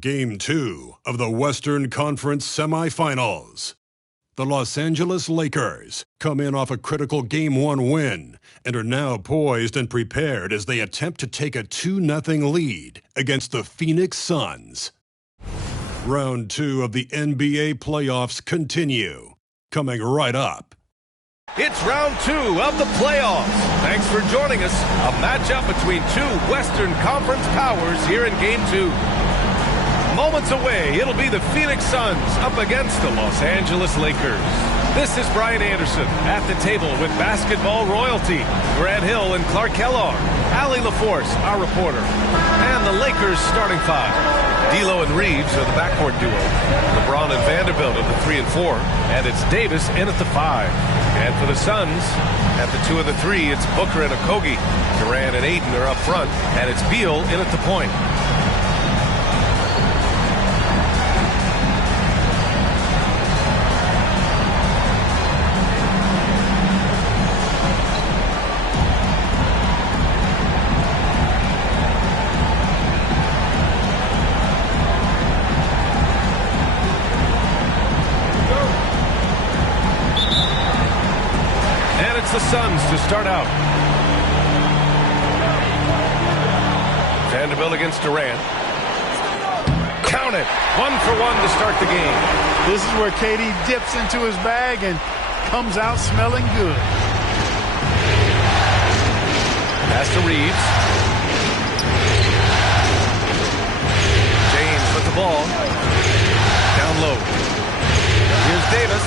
Game 2 of the Western Conference Semifinals. The Los Angeles Lakers come in off a critical Game 1 win and are now poised and prepared as they attempt to take a 2-0 lead against the Phoenix Suns. Round 2 of the NBA playoffs continue, coming right up. It's round 2 of the playoffs. Thanks for joining us. A matchup between two Western Conference powers here in Game 2. Moments away, it'll be the Phoenix Suns up against the Los Angeles Lakers. This is Brian Anderson at the table with basketball royalty. Grant Hill and Clark Kellogg. Allie LaForce, our reporter. And the Lakers starting five. D'Lo and Reeves are the backcourt duo. LeBron and Vanderbilt are the 3 and 4. And it's Davis in at the 5. And for the Suns, at the 2 and the 3, it's Booker and Okogie. Durant and Ayton are up front. And it's Beal in at the point. The Suns to start out. Vanderbilt against Durant. Count it. 1 for 1 to start the game. This is where KD dips into his bag and comes out smelling good. Pass to Reeves. James with the ball. Down low. Here's Davis.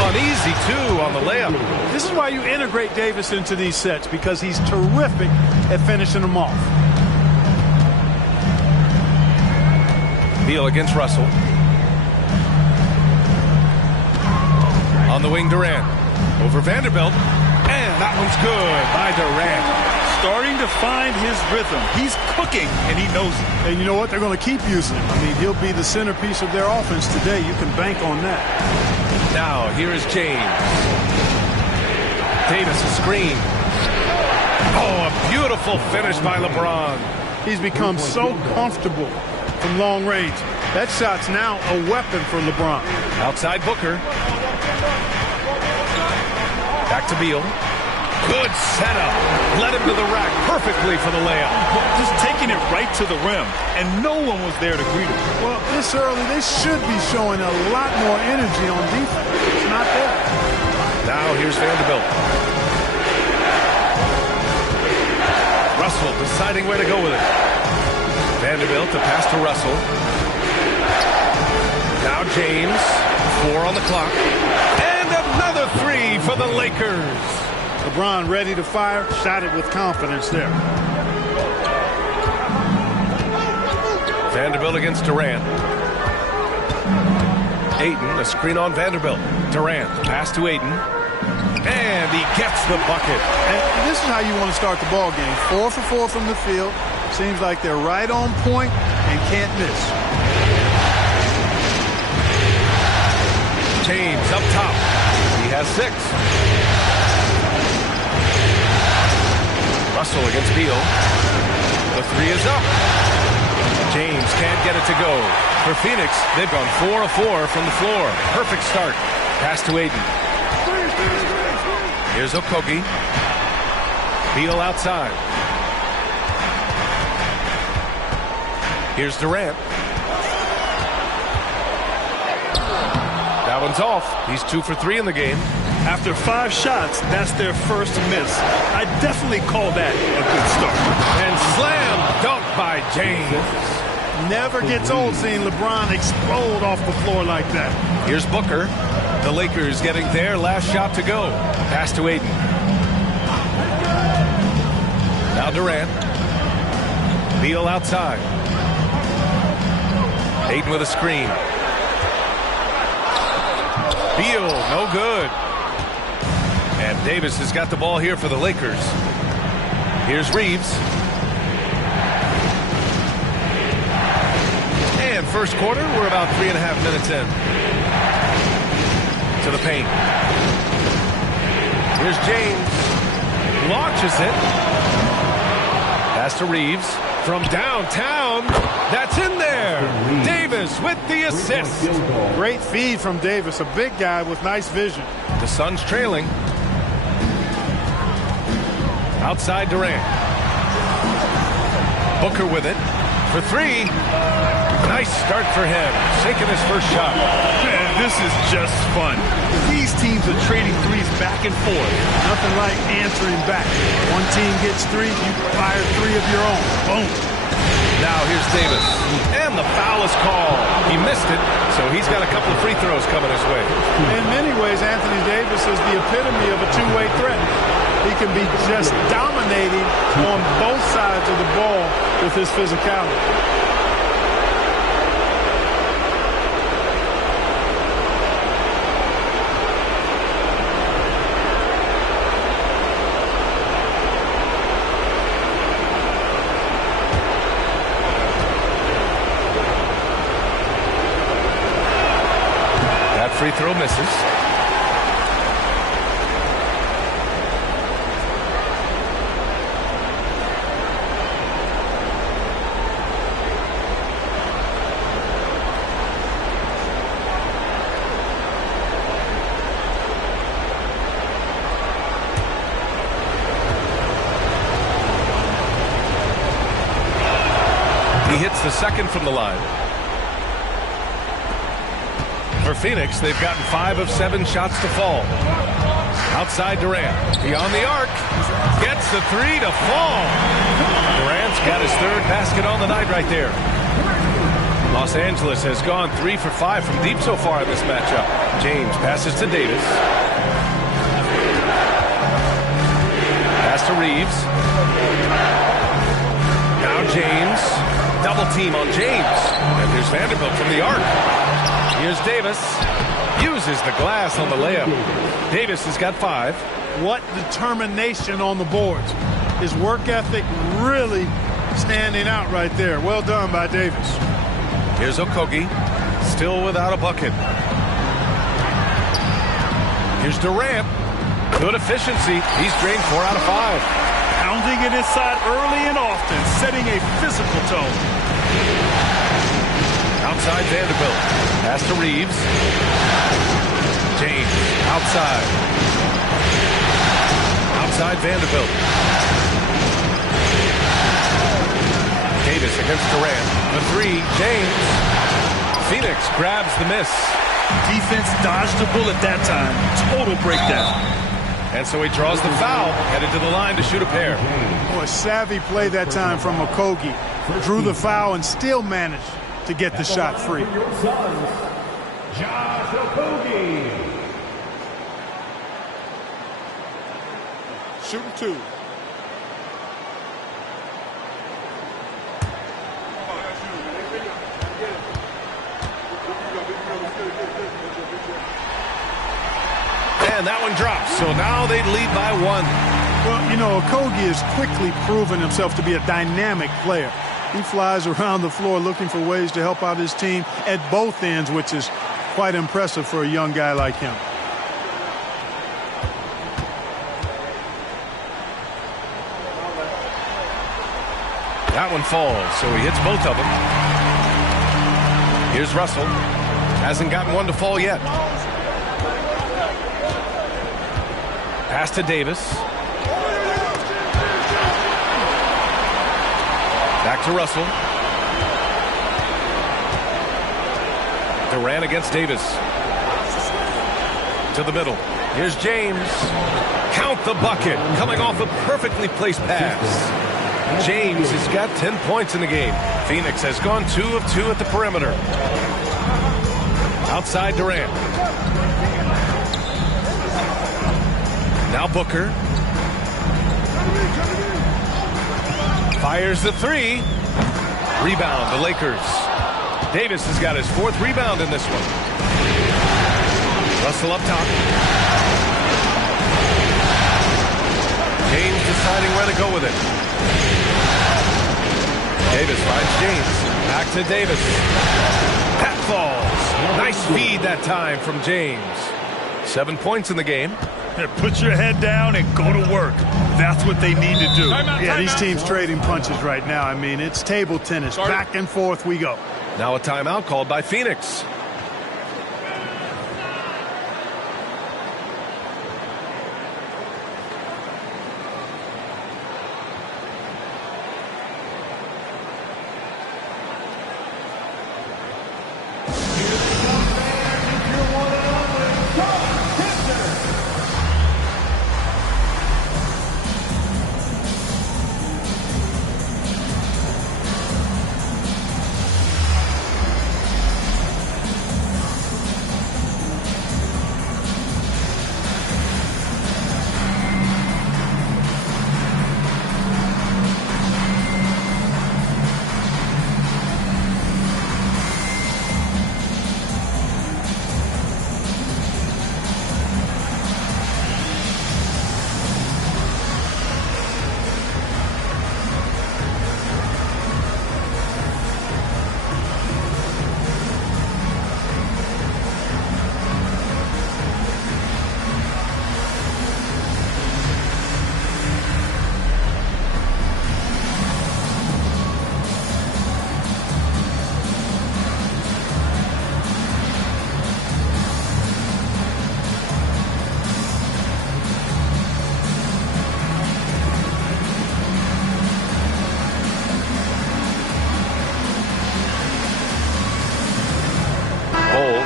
An easy 2 on the layup. This is why you integrate Davis into these sets, because he's terrific at finishing them off. Beal against Russell. On the wing, Durant. Over Vanderbilt. And that one's good by Durant. Starting to find his rhythm. He's cooking, and he knows it. And you know what? They're going to keep using him. I mean, he'll be the centerpiece of their offense today. You can bank on that. Now, here is James. Davis a screen. Oh, a beautiful finish by LeBron. He's become so comfortable from long range. That shot's now a weapon for LeBron. Outside Booker. Back to Beal. Good setup. Led him to the rack perfectly for the layup. Just taking it right to the rim, and no one was there to greet him. Well, this early, they should be showing a lot more energy on defense. It's not there. Now here's Vanderbilt. Russell deciding where to go with it. Vanderbilt to pass to Russell. Now James. 4 on the clock. And another 3 for the Lakers. LeBron ready to fire, shot it with confidence there. Vanderbilt against Durant. Ayton, a screen on Vanderbilt. Durant, pass to Ayton. And he gets the bucket. And this is how you want to start the ball game. 4 for 4 from the field. Seems like they're right on point and can't miss. James up top. He has 6. Russell against Beal. The 3 is up. James can't get it to go. For Phoenix, they've gone 4 of 4 from the floor. Perfect start. Pass to Ayton. Here's Okogie. Beal outside. Here's Durant. That one's off. He's 2 for 3 in the game. After 5 shots, that's their first miss. I definitely call that a good start. And slam dunk by James. Never gets old seeing LeBron explode off the floor like that. Here's Booker. The Lakers getting their last shot to go. Pass to Ayton. Now Durant. Beal outside. Ayton with a screen. Beal, no good. And Davis has got the ball here for the Lakers. Here's Reeves. And first quarter, we're about 3.5 minutes in. To the paint. Here's James. Launches it. Pass to Reeves. from downtown. That's in there. Davis with the assist. Great feed from Davis, a big guy with nice vision. The Suns trailing. Outside Durant. Booker with it for three. Nice start for him. Sinking his first shot. Man, this is just fun. These teams are trading threes back and forth. Nothing like answering back. One team gets three, you fire three of your own. Boom. Now here's Davis. And the foul is called. He missed it, so he's got a couple of free throws coming his way. In many ways, Anthony Davis is the epitome of a two-way threat. He can be just dominating on both sides of the ball with his physicality. Free throw misses. He hits the second from the line. For Phoenix, they've gotten 5 of 7 shots to fall. Outside Durant. Beyond the arc. Gets the three to fall. Durant's got his third basket on the night right there. Los Angeles has gone 3 for 5 from deep so far in this matchup. James passes to Davis. Pass to Reeves. Now James. Double team on James. And there's Vanderbilt from the arc. Here's Davis. Uses the glass on the layup. Davis has got 5. What determination on the boards. His work ethic really standing out right there. Well done by Davis. Here's Okogie. Still without a bucket. Here's Durant. Good efficiency. He's drained 4 out of 5. Pounding it inside early and often, setting a physical tone. Outside Vanderbilt. Pass to Reeves. James. Outside. Outside Vanderbilt. Davis against Durant. The three. James. Phoenix grabs the miss. Defense dodged the bullet that time. Total breakdown. And so he draws the foul. Headed to the line to shoot a pair. Boy, savvy play that time from Okogie. Drew the foul and still managed to get the shot free. Josh Okogie. Shooting 2. And that one drops. So now they lead by 1. Well, you know, Okogie has quickly proven himself to be a dynamic player. He flies around the floor looking for ways to help out his team at both ends, which is quite impressive for a young guy like him. That one falls, so he hits both of them. Here's Russell. Hasn't gotten one to fall yet. Pass to Davis. Back to Russell. Durant against Davis. To the middle. Here's James. Count the bucket. Coming off a perfectly placed pass. James has got 10 points in the game. Phoenix has gone 2 of 2 at the perimeter. Outside Durant. Now Booker. Fires the three. Rebound, the Lakers. Davis has got his 4th rebound in this one. Russell up top. James deciding where to go with it. Davis finds James. Back to Davis. That falls. Nice feed that time from James. 7 points in the game. Put your head down and go to work. That's what they need to do. Yeah, these teams trading punches right now. I mean, it's table tennis. Back and forth we go. Now a timeout called by Phoenix.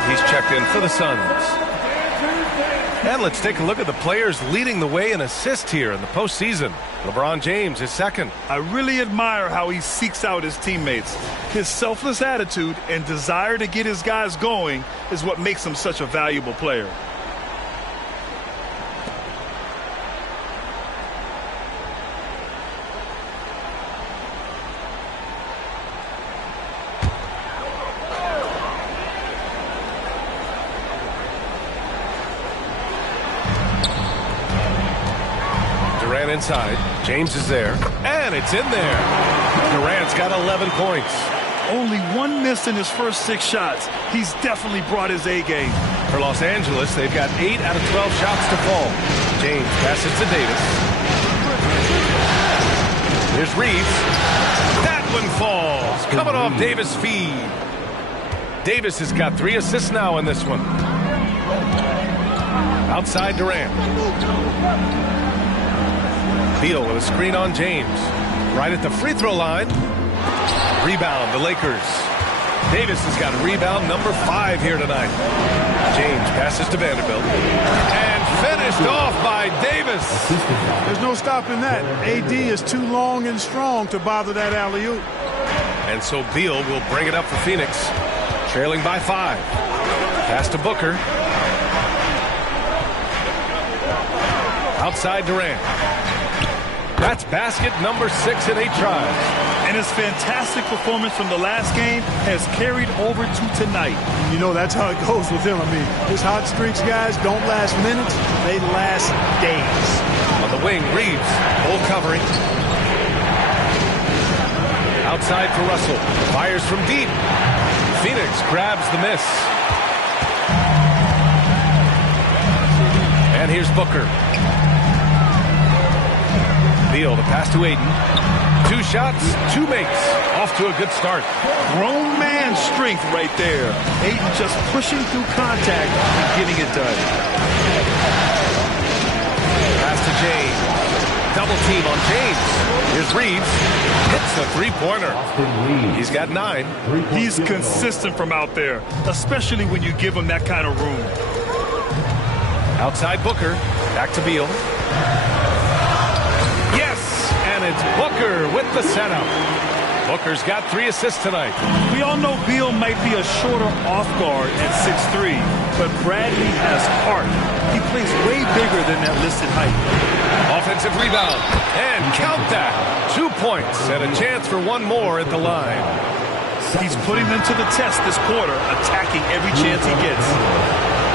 He's checked in for the Suns. And let's take a look at the players leading the way in assists here in the postseason. LeBron James is second. I really admire how he seeks out his teammates. His selfless attitude and desire to get his guys going is what makes him such a valuable player. Inside. James is there. And it's in there. Durant's got 11 points. Only one miss in his first 6 shots. He's definitely brought his A game. For Los Angeles, they've got 8 out of 12 shots to fall. James passes to Davis. Here's Reeves. That one falls. Coming off Davis' feed. Davis has got 3 assists now in this one. Outside Durant. Beal with a screen on James. Right at the free throw line. Rebound, the Lakers. Davis has got rebound number 5 here tonight. James passes to Vanderbilt. And finished off by Davis. There's no stopping that. AD is too long and strong to bother that alley-oop. And so Beal will bring it up for Phoenix. Trailing by 5. Pass to Booker. Outside Durant. That's basket number 6 in 8 tries. And his fantastic performance from the last game has carried over to tonight. You know, that's how it goes with him. I mean, his hot streaks, guys, don't last minutes. They last days. On the wing, Reeves. Full covering. Outside for Russell. Fires from deep. Phoenix grabs the miss. And here's Booker. Beal, the pass to Ayton. 2 shots, 2 makes. Off to a good start. Grown man strength right there. Ayton just pushing through contact and getting it done. Pass to James. Double team on James. Here's Reeves. Hits the 3-pointer. He's got 9. He's consistent from out there, especially when you give him that kind of room. Outside Booker. Back to Beal. And it's Booker with the setup. Booker's got 3 assists tonight. We all know Beal might be a shorter off guard at 6'3", but Bradley has heart. He plays way bigger than that listed height. Offensive rebound. And count that. 2 points and a chance for 1 more at the line. He's putting them to the test this quarter, attacking every chance he gets.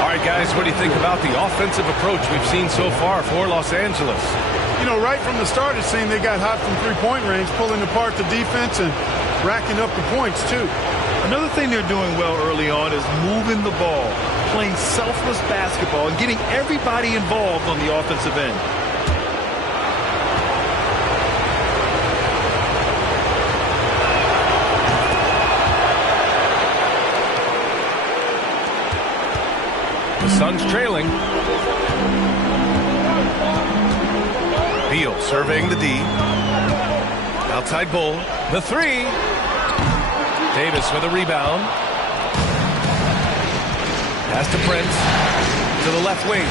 All right, guys, what do you think about the offensive approach we've seen so far for Los Angeles? You know, right from the start, it seemed they got hot from 3-point range, pulling apart the defense and racking up the points, too. Another thing they're doing well early on is moving the ball, playing selfless basketball, and getting everybody involved on the offensive end. The Suns trailing. Beal surveying the D. Outside Bull. The three. Davis with a rebound. Pass to Prince. To the left wing.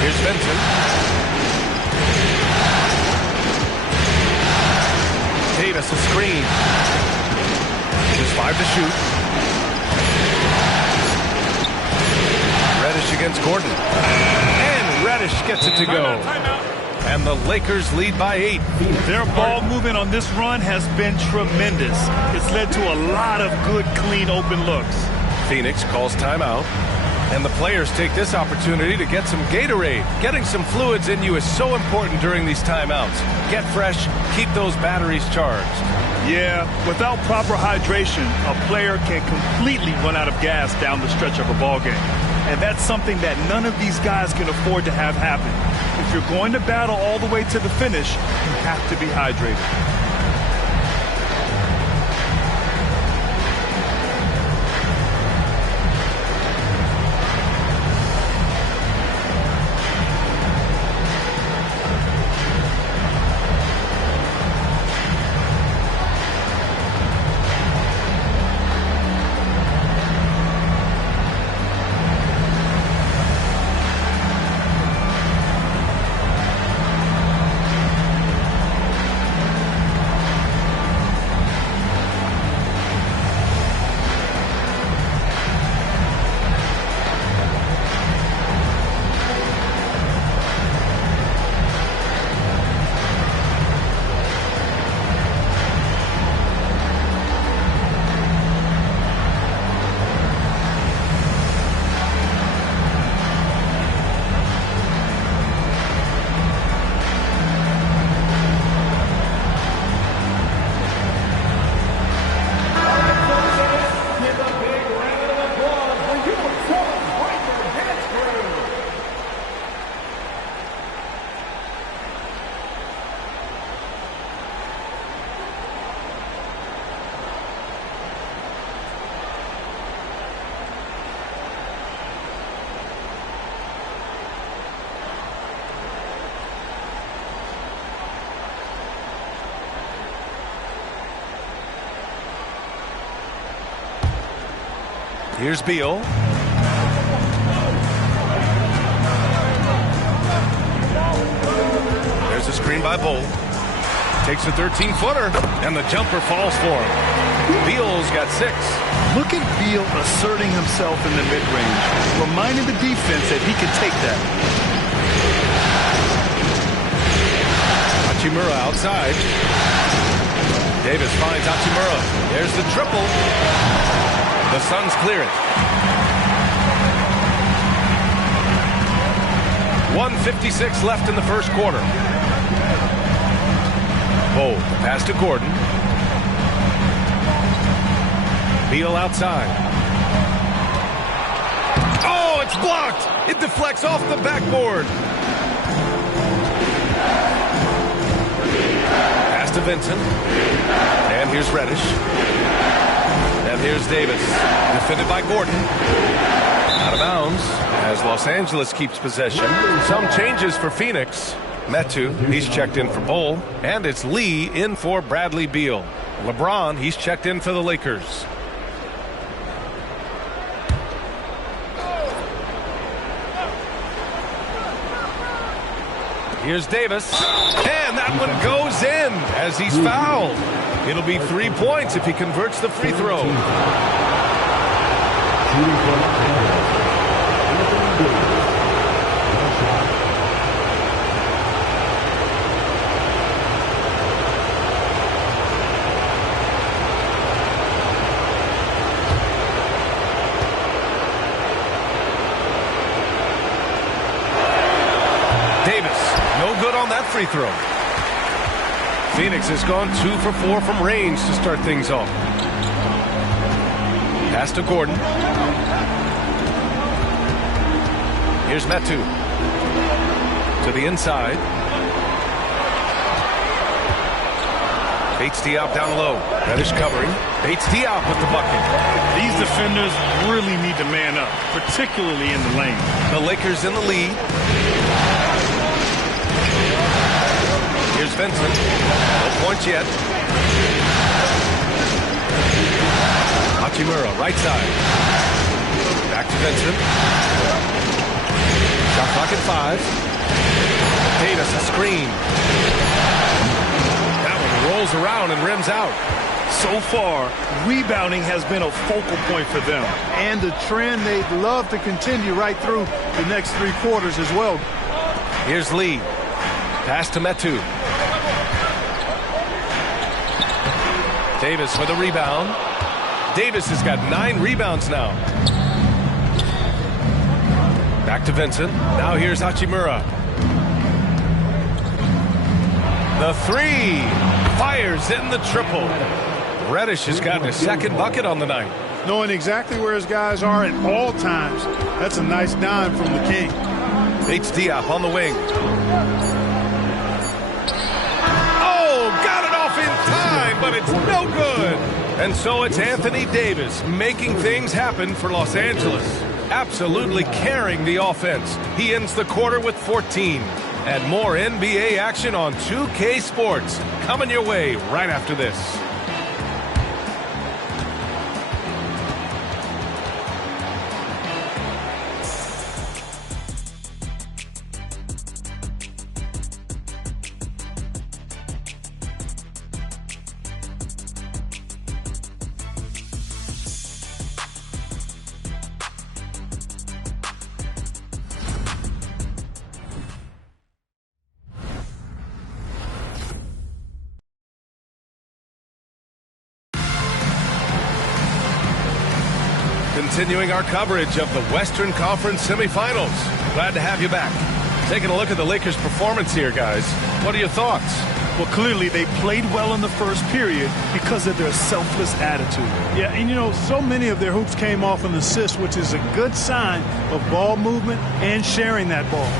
Here's Vincent. Davis a screen. Just 5 to shoot. Reddish against Gordon. And Reddish gets it to go. And the Lakers lead by 8. Their ball movement on this run has been tremendous. It's led to a lot of good, clean, open looks. Phoenix calls timeout. And the players take this opportunity to get some Gatorade. Getting some fluids in you is so important during these timeouts. Get fresh, keep those batteries charged. Yeah, without proper hydration, a player can completely run out of gas down the stretch of a ball game. And that's something that none of these guys can afford to have happen. If you're going to battle all the way to the finish, you have to be hydrated. Here's Beal. There's a screen by Bull. Takes a 13-footer, and the jumper falls for him. Beal's got 6. Look at Beal asserting himself in the mid-range, reminding the defense that he can take that. Hachimura outside. Davis finds Hachimura. There's the triple. The Suns clear it. 1:56 left in the first quarter. Bull, the pass to Gordon. Beal outside. Oh, it's blocked! It deflects off the backboard. Pass to Vincent. And here's Reddish. And here's Davis. Defended by Gordon. Out of bounds as Los Angeles keeps possession. Some changes for Phoenix. Metu, he's checked in for Bull. And it's Lee in for Bradley Beal. LeBron, he's checked in for the Lakers. Here's Davis. And that one goes in as he's fouled. It'll be 3 points if he converts the free throw. Davis, no good on that free throw. Phoenix has gone 2 for 4 from range to start things off. Pass to Gordon. Here's Metu. To the inside. Bates Diop down low. Reddish covering. Bates Diop with the bucket. These defenders really need to man up, particularly in the lane. The Lakers in the lead. Here's Vincent. No points yet. Hachimura, right side. Back to Vincent. Shot clock at 5. Davis a screen. That one rolls around and rims out. So far, rebounding has been a focal point for them. And a trend they'd love to continue right through the next 3 quarters as well. Here's Lee. Pass to Metu. Davis with a rebound. Davis has got 9 rebounds now. Back to Vincent. Now here's Hachimura. The 3. Fires in the triple. Reddish has gotten his second bucket on the night. Knowing exactly where his guys are at all times. That's a nice dime from the King. Bates Diop on the wing. Oh, got it off in time, but it's no good. And so it's Anthony Davis making things happen for Los Angeles. Absolutely carrying the offense. He ends the quarter with 14. And more NBA action on 2K Sports coming your way right after this. Continuing our coverage of the Western Conference semifinals. Glad to have you back. Taking a look at the Lakers' performance here, guys. What are your thoughts? Well, clearly they played well in the first period because of their selfless attitude. Yeah, and you know, so many of their hoops came off an assist, which is a good sign of ball movement and sharing that ball.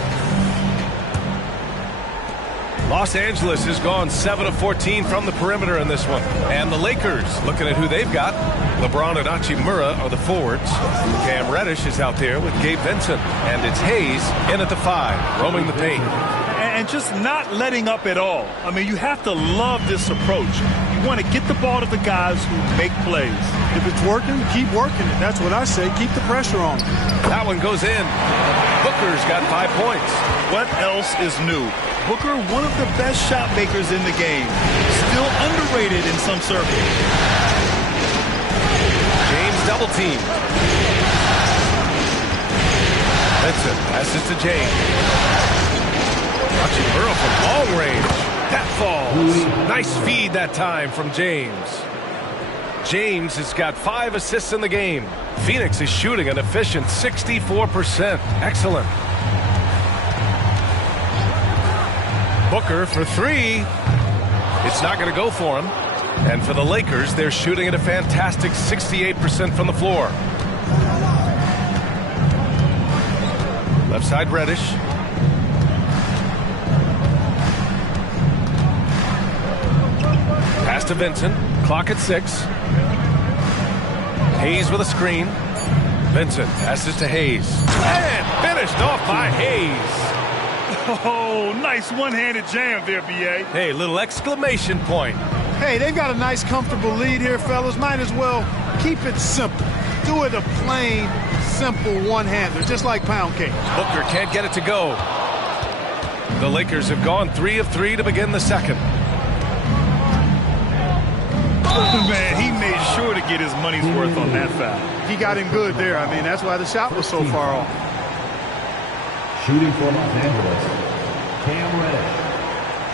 Los Angeles has gone 7 of 14 from the perimeter in this one. And the Lakers, looking at who they've got, LeBron and Hachimura are the forwards. Cam Reddish is out there with Gabe Vincent. And it's Hayes in at the 5, roaming the paint. And just not letting up at all. I mean, you have to love this approach. You want to get the ball to the guys who make plays. If it's working, keep working it. That's what I say. Keep the pressure on. That one goes in. Booker's got 5 points. What else is new? Booker, one of the best shot makers in the game. Still underrated in some circles. James double team. Vincent passes to James. Hachimura from long range. That falls. Nice feed that time from James. James has got 5 assists in the game. Phoenix is shooting an efficient 64%. Excellent. Booker for 3. It's not going to go for him. And for the Lakers, they're shooting at a fantastic 68% from the floor. Left side Reddish. Pass to Vincent. Clock at 6. Hayes with a screen. Vincent passes to Hayes. And finished off by Hayes. Oh, nice one-handed jam there, B.A. Hey, little exclamation point. Hey, they've got a nice, comfortable lead here, fellas. Might as well keep it simple. Do it a plain, simple one-hander, just like pound cake. Booker can't get it to go. The Lakers have gone 3 of 3 to begin the second. Man, he made sure to get his money's worth on that foul. He got him good there. I mean, that's why the shot was so far off. Shooting for Los Angeles, Cam Reddish,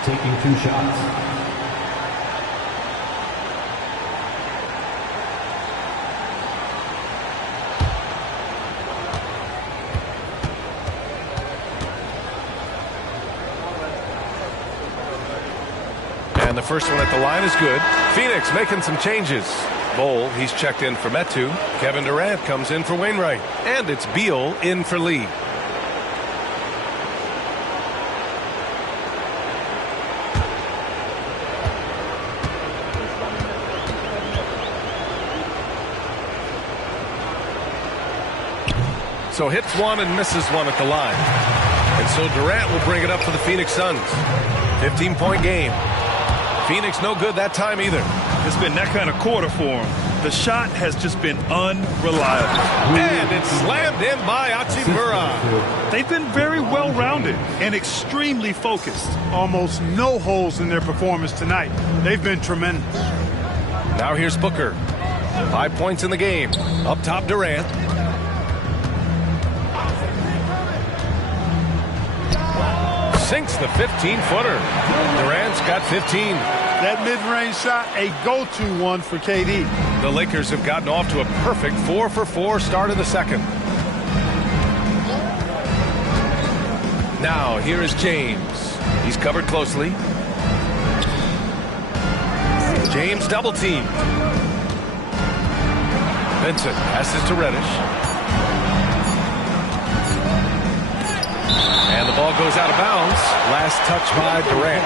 taking 2 shots. And the first one at the line is good. Phoenix making some changes. Bol, he's checked in for Metu. Kevin Durant comes in for Wainwright. And it's Beal in for Lee. So hits one and misses one at the line. And so Durant will bring it up for the Phoenix Suns. 15-point game. Phoenix no good that time either. It's been that kind of quarter for him. The shot has just been unreliable. And it's slammed in by Hachimura. They've been very well-rounded and extremely focused. Almost no holes in their performance tonight. They've been tremendous. Now here's Booker. 5 points in the game. Up top, Durant. Sinks the 15-footer. Durant's got 15. That mid-range shot, a go-to one for KD. The Lakers have gotten off to a perfect 4-for-4 start of the second. Now, here is James. He's covered closely. James double team. Vincent passes to Reddish. And the ball goes out of bounds. Last touch by Durant.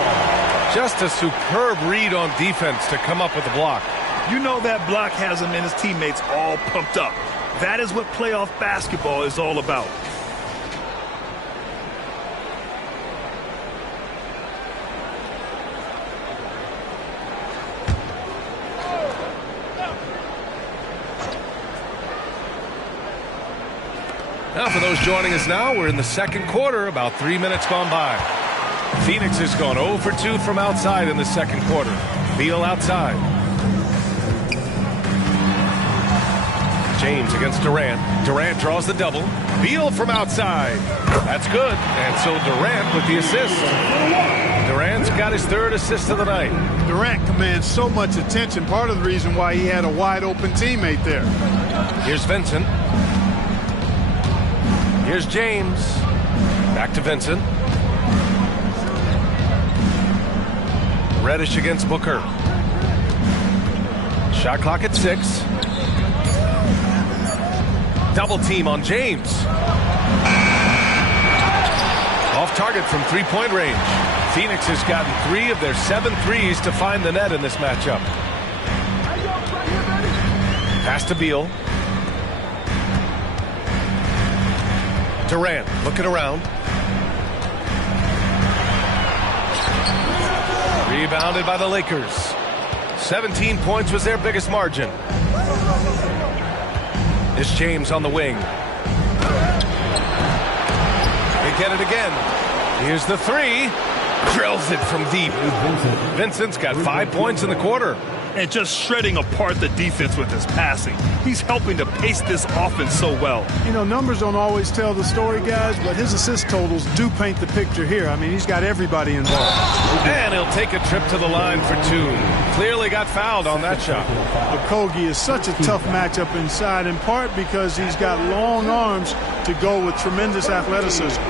Just a superb read on defense to come up with the block. You know that block has him and his teammates all pumped up. That is what playoff basketball is all about. Now, for those joining us now, we're in the second quarter, about 3 minutes gone by. Phoenix has gone 0 for 2 from outside in the second quarter. Beal outside. James against Durant. Durant draws the double. Beal from outside. That's good. And so Durant with the assist. Durant's got his third assist of the night. Durant commands so much attention. Part of the reason why he had a wide-open teammate there. Here's Vincent. Here's James. Back to Vincent. Reddish against Booker. Shot clock at 6. Double team on James. Off target from three-point range. Phoenix has gotten 3 of their 7 threes to find the net in this matchup. Pass to Beal. Durant looking around. Rebounded by the Lakers. 17 points was their biggest margin. It's James on the wing. They get it again. Here's the 3. Drills it from deep. Vincent's got 5 points in the quarter. And just shredding apart the defense with his passing. He's helping to pace this offense so well. You know, numbers don't always tell the story, guys, but his assist totals do paint the picture here. I mean, he's got everybody involved. And he'll take a trip to the line for 2. Clearly got fouled on that shot. Okogie is such a tough matchup inside, in part because he's got long arms to go with tremendous athleticism.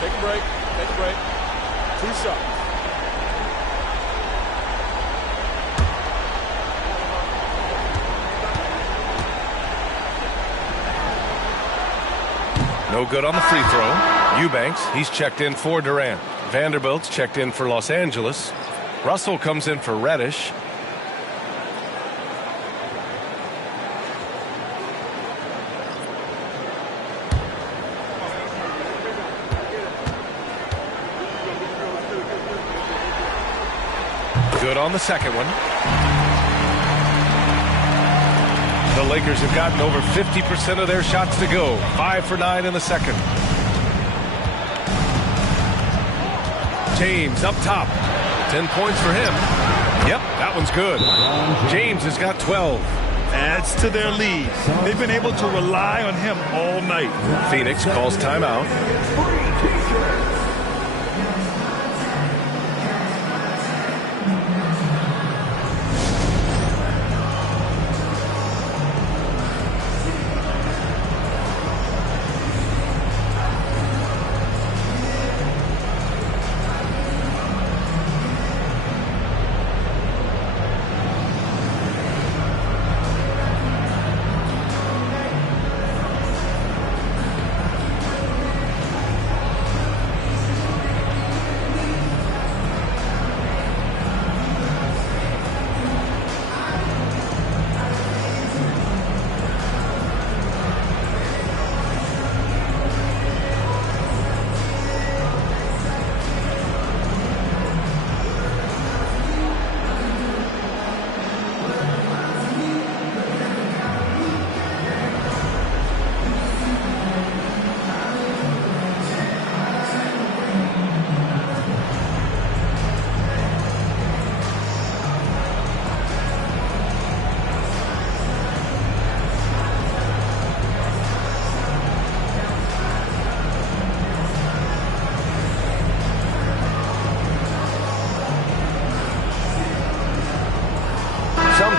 Take a break. Take a break. 2 shots. No good on the free throw. Eubanks, he's checked in for Durant. Vanderbilt's checked in for Los Angeles. Russell comes in for Reddish. Good on the second one. The Lakers have gotten over 50% of their shots to go. 5 for 9 in the second. James up top. 10 points for him. Yep, that one's good. James has got 12. Adds to their lead. They've been able to rely on him all night. Phoenix calls timeout.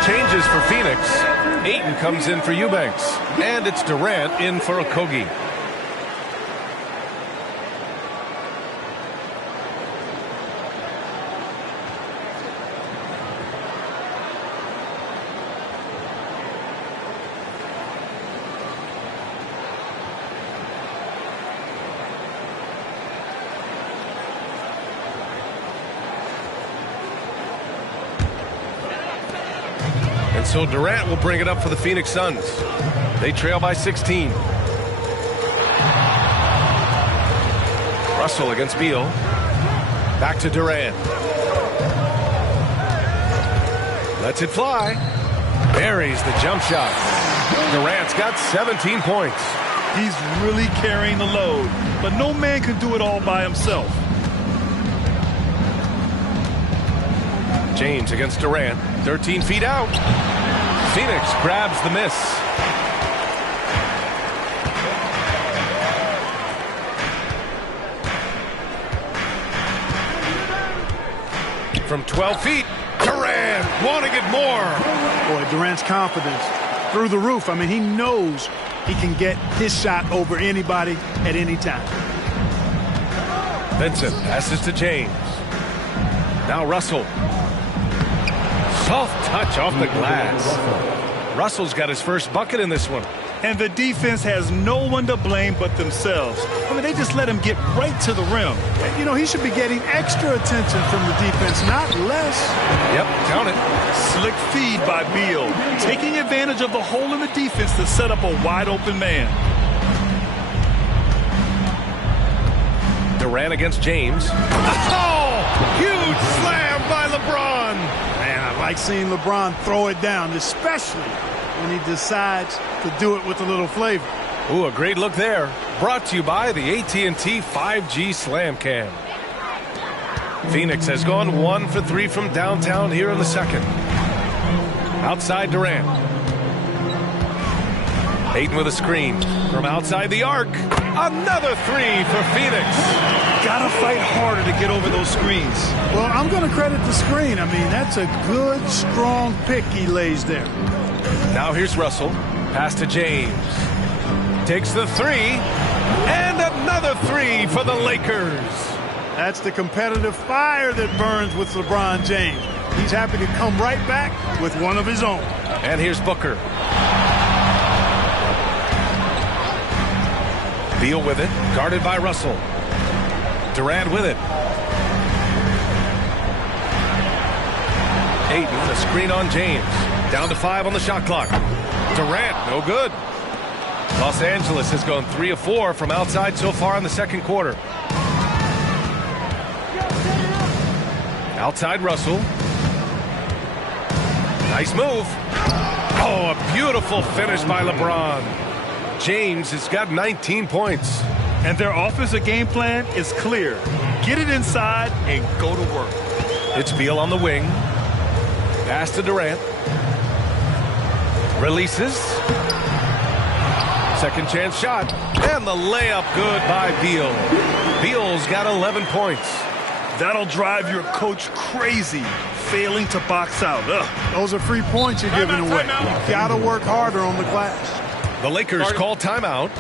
changes for Phoenix. Ayton comes in for Eubanks. And it's Durant in for Okogie. And so Durant will bring it up for the Phoenix Suns. They trail by 16. Russell against Beal. Back to Durant. Lets it fly. Buries the jump shot. Durant's got 17 points. He's really carrying the load, but no man can do it all by himself. James against Durant. 13 feet out. Phoenix grabs the miss. From 12 feet, Durant wanting it more. Boy, Durant's confidence through the roof. I mean, he knows he can get his shot over anybody at any time. Vincent passes to James. Now Russell. Soft touch off the glass. Russell's got his first bucket in this one. And the defense has no one to blame but themselves. I mean, they just let him get right to the rim. You know, he should be getting extra attention from the defense, not less. Yep, count it. Slick feed by Beal, taking advantage of the hole in the defense to set up a wide-open man. Durant against James. Oh! Huge slam by LeBron. Man, I like seeing LeBron throw it down, especially when he decides to do it with a little flavor. Ooh, a great look there. Brought to you by the AT&T 5G Slam Cam. Phoenix has gone 1 for 3 from downtown here in the second. Outside Durant. Ayton with a screen from outside the arc. Another 3 for Phoenix. Gotta fight harder to get over those screens. Well, I'm going to credit the screen. I mean, that's a good, strong pick he lays there. Now here's Russell. Pass to James. Takes the 3. And another 3 for the Lakers. That's the competitive fire that burns with LeBron James. He's happy to come right back with one of his own. And here's Booker. Beal with it. Guarded by Russell. Durant with it. Ayton, a screen on James. Down to 5 on the shot clock. Durant, no good. Los Angeles has gone 3 of 4 from outside so far in the second quarter. Outside Russell. Nice move. Oh, a beautiful finish by LeBron. James has got 19 points. And their offensive game plan is clear. Get it inside and go to work. It's Beal on the wing. Pass to Durant. Releases. Second chance shot. And the layup good by Beal. Beal's got 11 points. That'll drive your coach crazy, failing to box out. Ugh. Those are free points you're giving away. You got to work harder on the glass. The Lakers call timeout.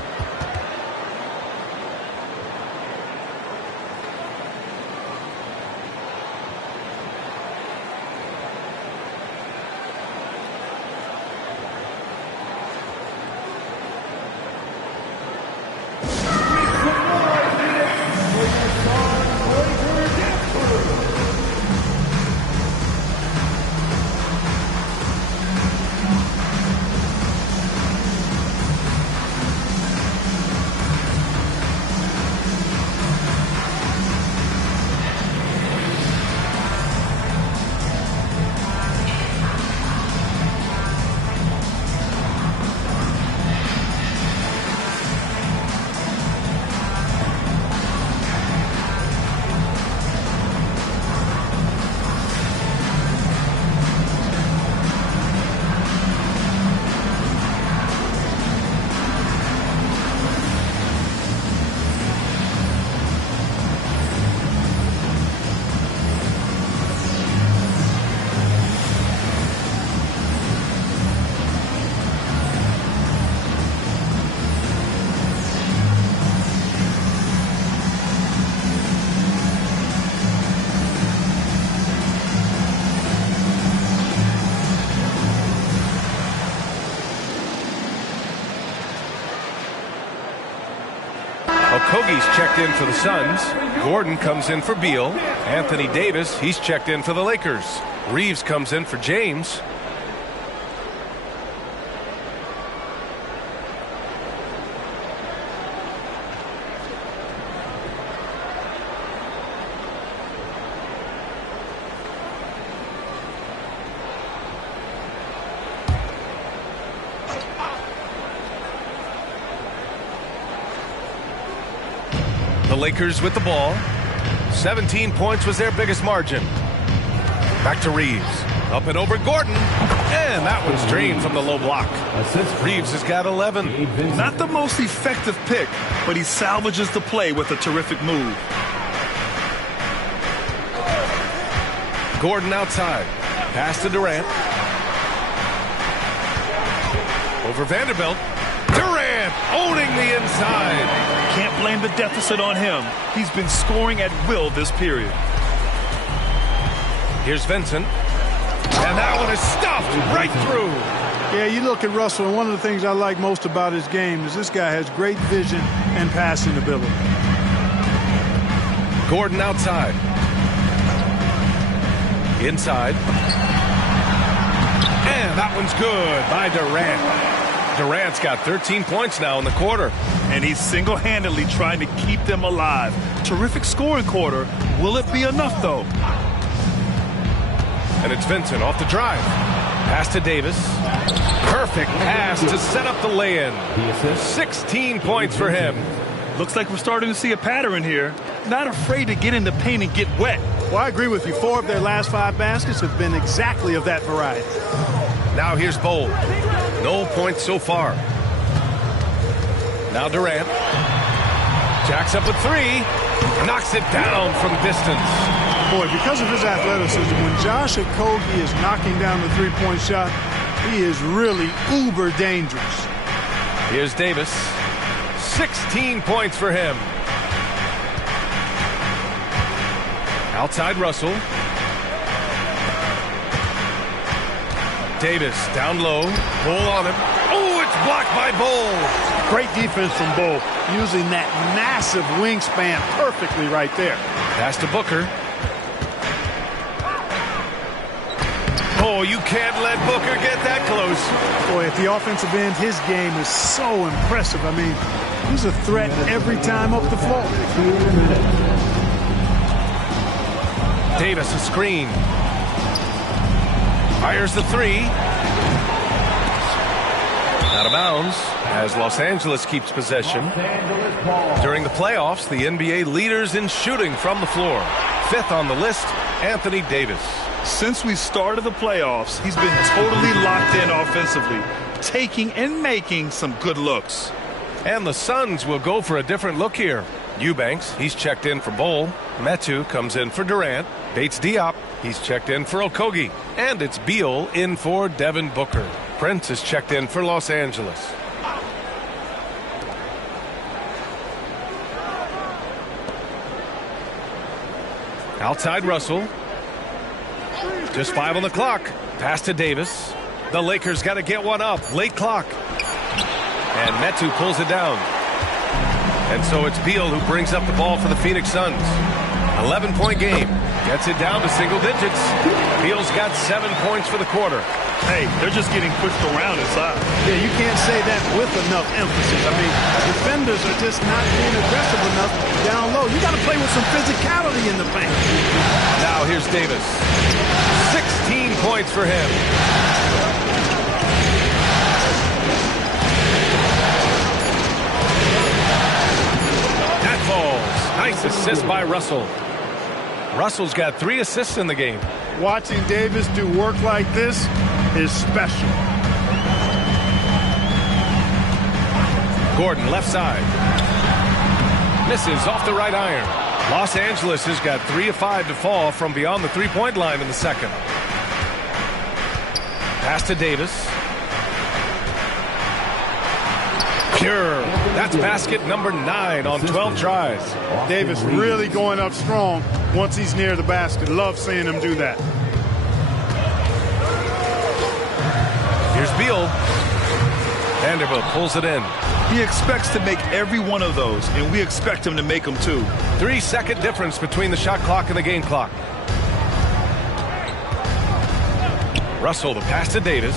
Okogie's checked in for the Suns. Gordon comes in for Beal. Anthony Davis, he's checked in for the Lakers. Reeves comes in for James. Lakers with the ball. 17 points was their biggest margin. Back to Reeves. Up and over Gordon. And that one's drained from the low block. Reeves has got 11. Not the most effective pick, but he salvages the play with a terrific move. Gordon outside. Pass to Durant. Over Vanderbilt. Durant owning the inside. Can't blame the deficit on him. He's been scoring at will this period. Here's Vincent. And that one is stuffed right through. Yeah, you look at Russell, and one of the things I like most about his game is this guy has great vision and passing ability. Gordon outside. Inside. And that one's good by Durant. Durant's got 13 points now in the quarter. And he's single-handedly trying to keep them alive. Terrific scoring quarter. Will it be enough, though? And it's Vincent off the drive. Pass to Davis. Perfect pass to set up the lay-in. 16 points for him. Looks like we're starting to see a pattern here. Not afraid to get in the paint and get wet. Well, I agree with you. 4 of their last 5 baskets have been exactly of that variety. Now here's Bol. No points so far. Now Durant. Jacks up a 3. Knocks it down from distance. Boy, because of his athleticism, when Josh Okogie is knocking down the three-point shot, he is really uber dangerous. Here's Davis. 16 points for him. Outside Russell. Davis down low. Bol on him. Oh, it's blocked by Bol. Great defense from Bol, using that massive wingspan perfectly right there. Pass to Booker. Oh, you can't let Booker get that close. Boy, at the offensive end, his game is so impressive. I mean, he's a threat every time up the floor. Davis a screen. Fires the 3. Out of bounds as Los Angeles keeps possession. During the playoffs, the NBA leaders in shooting from the floor. 5th on the list, Anthony Davis. Since we started the playoffs, he's been totally locked in offensively, taking and making some good looks. And the Suns will go for a different look here. Eubanks, he's checked in for Bol. Metu comes in for Durant. Bates Diop, he's checked in for Okogie. And it's Beal in for Devin Booker. Prince is checked in for Los Angeles. Outside Russell. Just 5 on the clock. Pass to Davis. The Lakers got to get one up. Late clock. And Metu pulls it down. And so it's Beal who brings up the ball for the Phoenix Suns. 11-point game. Gets it down to single digits. Beal's got 7 points for the quarter. Hey, they're just getting pushed around inside. Yeah, you can't say that with enough emphasis. I mean, defenders are just not being aggressive enough down low. You got to play with some physicality in the paint. Now here's Davis. 16 points for him. That falls. Nice assist by Russell. Russell's got 3 assists in the game. Watching Davis do work like this is special. Gordon left side. Misses off the right iron. Los Angeles has got 3 of 5 to fall from beyond the three-point line in the second. Pass to Davis. Pure. That's basket number 9 on 12 tries. Davis really going up strong once he's near the basket. Love seeing him do that. Here's Beal. Vanderbilt pulls it in. He expects to make every one of those, and we expect him to make them too. 3-second difference between the shot clock and the game clock. Russell, the pass to Davis.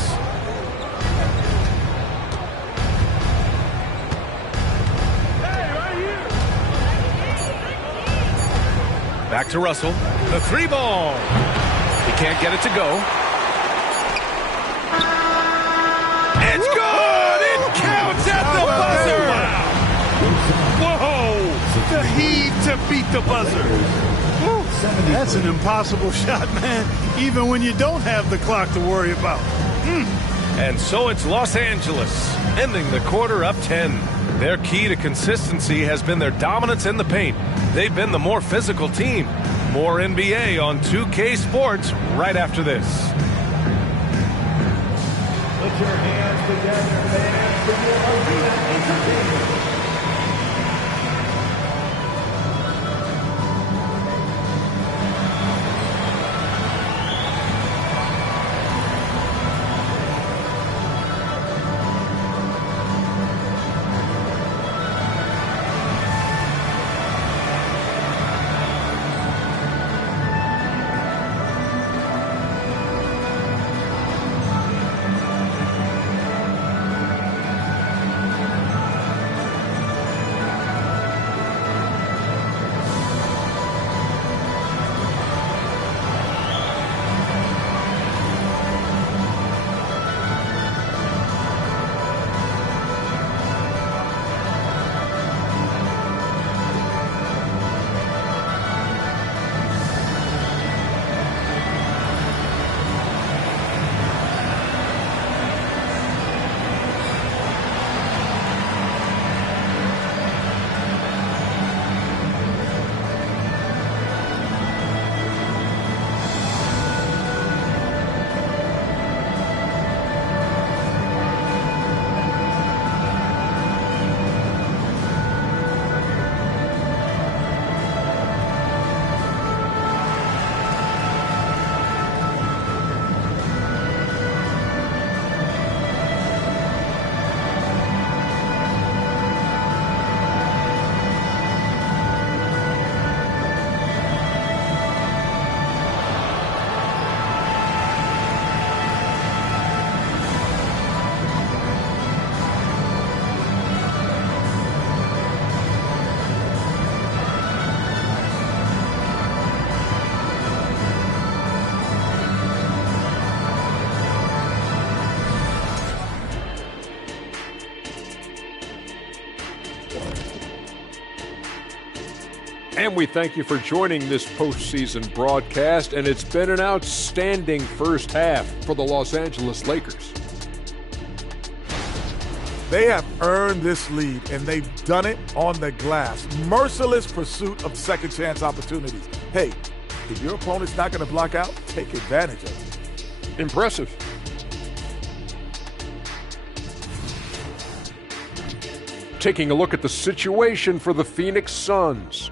Back to Russell. The 3-ball. He can't get it to go. It's good! It counts at the buzzer! Wow. Whoa! The heave to beat the buzzer. That's an impossible shot, man, even when you don't have the clock to worry about. And so it's Los Angeles, ending the quarter up 10. Their key to consistency has been their dominance in the paint. They've been the more physical team. More NBA on 2K Sports right after this. Put your hands together, fans, for your Arena Entertainment. And we thank you for joining this postseason broadcast, and it's been an outstanding first half for the Los Angeles Lakers. They have earned this lead, and they've done it on the glass. Merciless pursuit of second chance opportunities. Hey, if your opponent's not going to block out, take advantage of it. Impressive. Taking a look at the situation for the Phoenix Suns.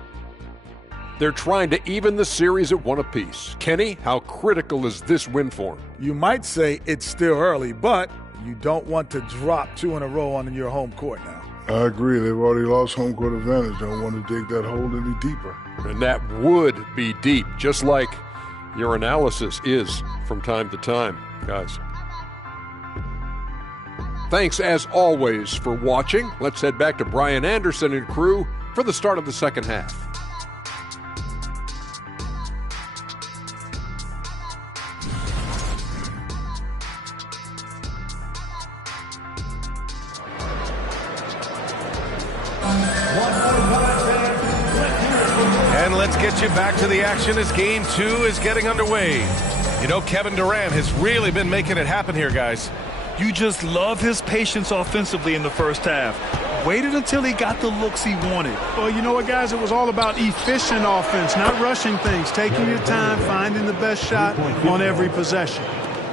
They're trying to even the series at one apiece. Kenny, how critical is this win for them? You might say it's still early, but you don't want to drop two in a row on your home court now. I agree. They've already lost home court advantage. Don't want to dig that hole any deeper. And that would be deep, just like your analysis is from time to time, guys. Thanks, as always, for watching. Let's head back to Brian Anderson and crew for the start of the second half. And let's get you back to the action as Game 2 is getting underway. You know, Kevin Durant has really been making it happen here, guys. You just love his patience offensively in the first half. Waited until he got the looks he wanted. Well, you know what, guys? It was all about efficient offense, not rushing things, taking your time, finding the best shot on every possession.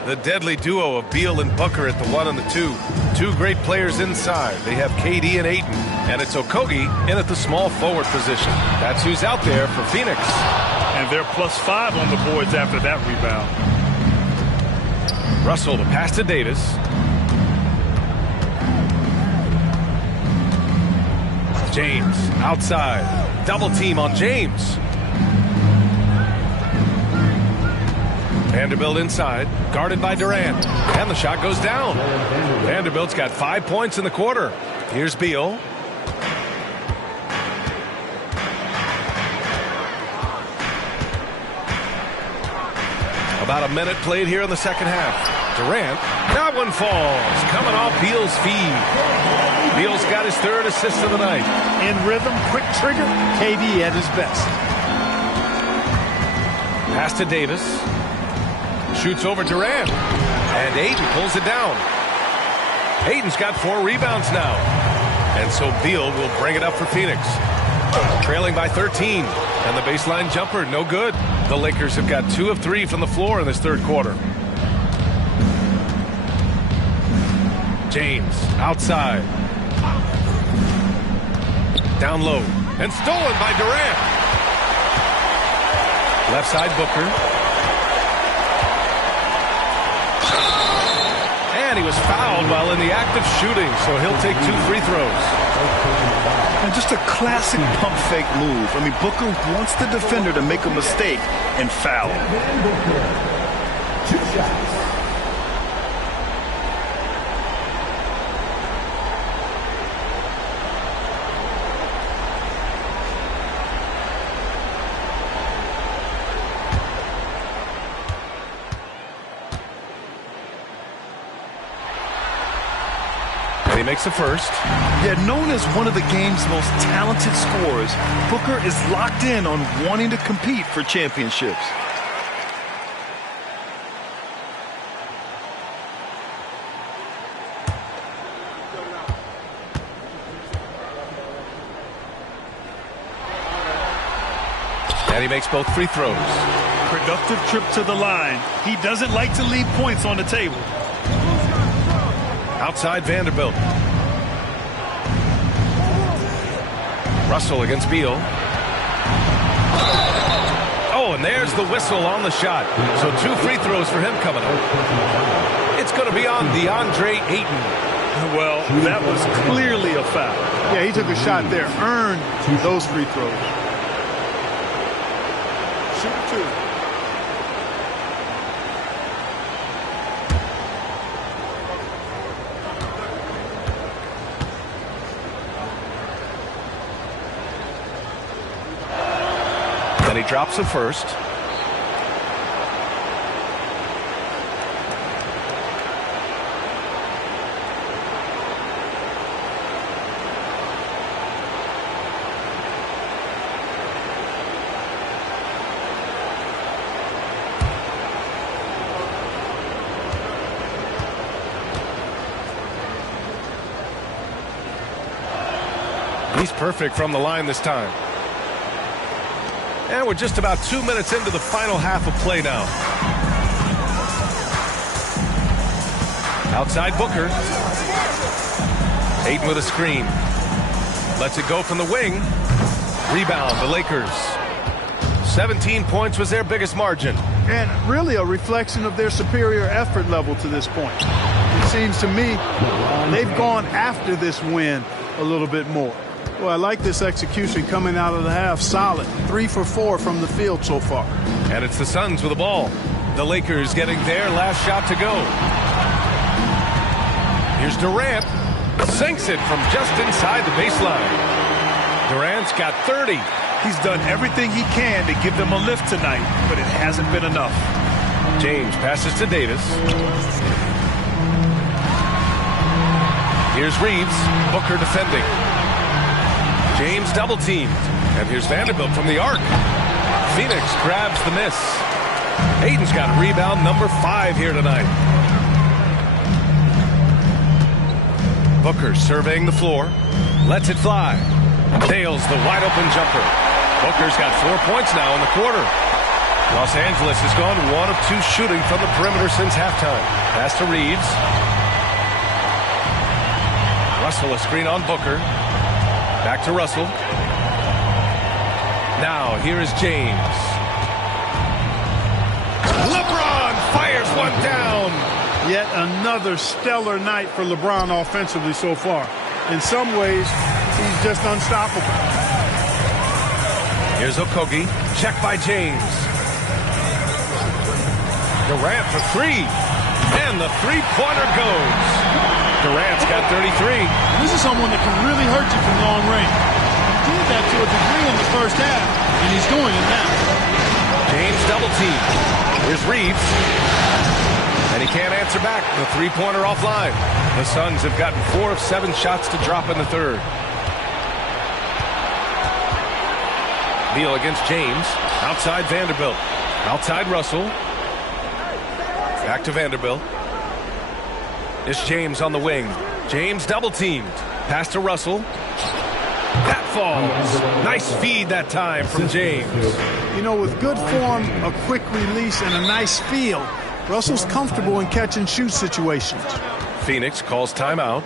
The deadly duo of Beal and Booker at the 1 and the 2. Two great players inside. They have KD and Ayton. And it's Okogie in at the small forward position. That's who's out there for Phoenix. And they're +5 on the boards after that rebound. Russell, the pass to Davis. James outside. Double team on James. Vanderbilt inside, guarded by Durant. And the shot goes down. Vanderbilt's got 5 points in the quarter. Here's Beal. About a minute played here in the second half. Durant, that one falls, coming off Beal's feed. Beal's got his third assist of the night. In rhythm, quick trigger, KD at his best. Pass to Davis. Shoots over Durant. And Ayton pulls it down. Ayton's got 4 rebounds now. And so Beal will bring it up for Phoenix. Trailing by 13. And the baseline jumper, no good. The Lakers have got 2 of 3 from the floor in this third quarter. James outside. Down low. And stolen by Durant. Left side Booker. And he was fouled while in the act of shooting, so he'll take 2 free throws. And just a classic pump fake move. I mean, Booker wants the defender to make a mistake and foul. 2 shots. He makes the first. Yeah, known as one of the game's most talented scorers, Booker is locked in on wanting to compete for championships. And he makes both free throws. Productive trip to the line. He doesn't like to leave points on the table. Outside Vanderbilt. Russell against Beal. Oh, and there's the whistle on the shot. So 2 free throws for him coming up. It's going to be on DeAndre Ayton. Well, that was clearly a foul. Yeah, he took a shot there, earned those free throws. Shoot 2. And he drops the first. He's perfect from the line this time. And we're just about 2 minutes into the final half of play now. Outside Booker. Ayton with a screen. Lets it go from the wing. Rebound, the Lakers. 17 points was their biggest margin. And really a reflection of their superior effort level to this point. It seems to me they've gone after this win a little bit more. Well, I like this execution coming out of the half. Solid. 3 for 4 from the field so far. And it's the Suns with the ball. The Lakers getting their last shot to go. Here's Durant. Sinks it from just inside the baseline. Durant's got 30. He's done everything he can to give them a lift tonight, but it hasn't been enough. James passes to Davis. Here's Reeves. Booker defending. James double teamed. And here's Vanderbilt from the arc. Phoenix grabs the miss. Ayton's got rebound number 5 here tonight. Booker surveying the floor. Lets it fly. Nails the wide open jumper. Booker's got 4 points now in the quarter. Los Angeles has gone 1 of 2 shooting from the perimeter since halftime. Pass to Reeves. Russell a screen on Booker. Back to Russell. Now here is James. LeBron fires one down. Yet another stellar night for LeBron offensively so far. In some ways, He's just unstoppable. Here's Okogie. Check by James. Durant for three. And the three-pointer goes. Durant's got 33. This is someone that can really hurt you from long range. He did that to a degree in the first half, and he's doing it now. James double team. Here's Reeves. And he can't answer back. The three-pointer offline. The Suns have gotten 4 of 7 shots to drop in the third. Beal against James. Outside Vanderbilt. Outside Russell. Back to Vanderbilt. It's James on the wing. James double teamed. Pass to Russell. That falls. Nice feed that time from James. You know, with good form, a quick release, and a nice feel, Russell's comfortable in catch and shoot situations. Phoenix calls timeout.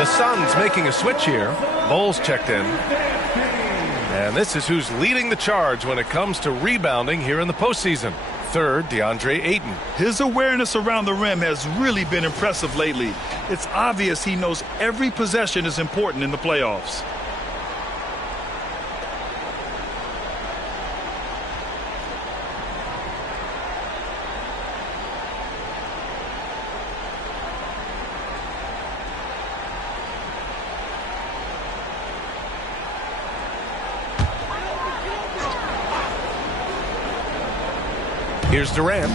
The Suns making a switch here. Bowles checked in. And this is who's leading the charge when it comes to rebounding here in the postseason. Third, DeAndre Ayton. His awareness around the rim has really been impressive lately. It's obvious he knows every possession is important in the playoffs. Here's Durant.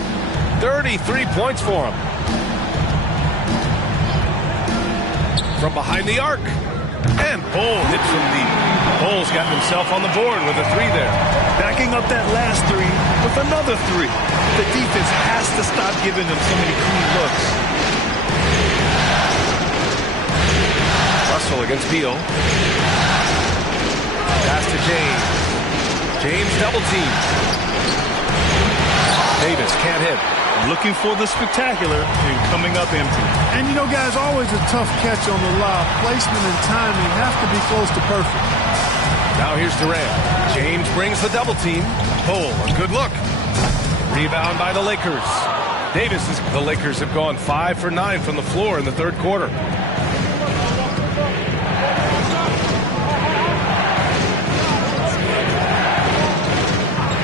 33 points for him. From behind the arc. And Bol hits from deep. Bol's got himself on the board with a three there. Backing up that last three with another three. The defense has to stop giving them so many clean looks. Russell against Beal. Pass to James. James double team. Davis can't hit. Looking for the spectacular and coming up empty. And you know, guys, always a tough catch on the lob. Placement and timing have to be close to perfect. Now here's Durant. James brings the double team. Bol, a good look. Rebound by the Lakers. The Lakers have gone 5 for 9 from the floor in the third quarter.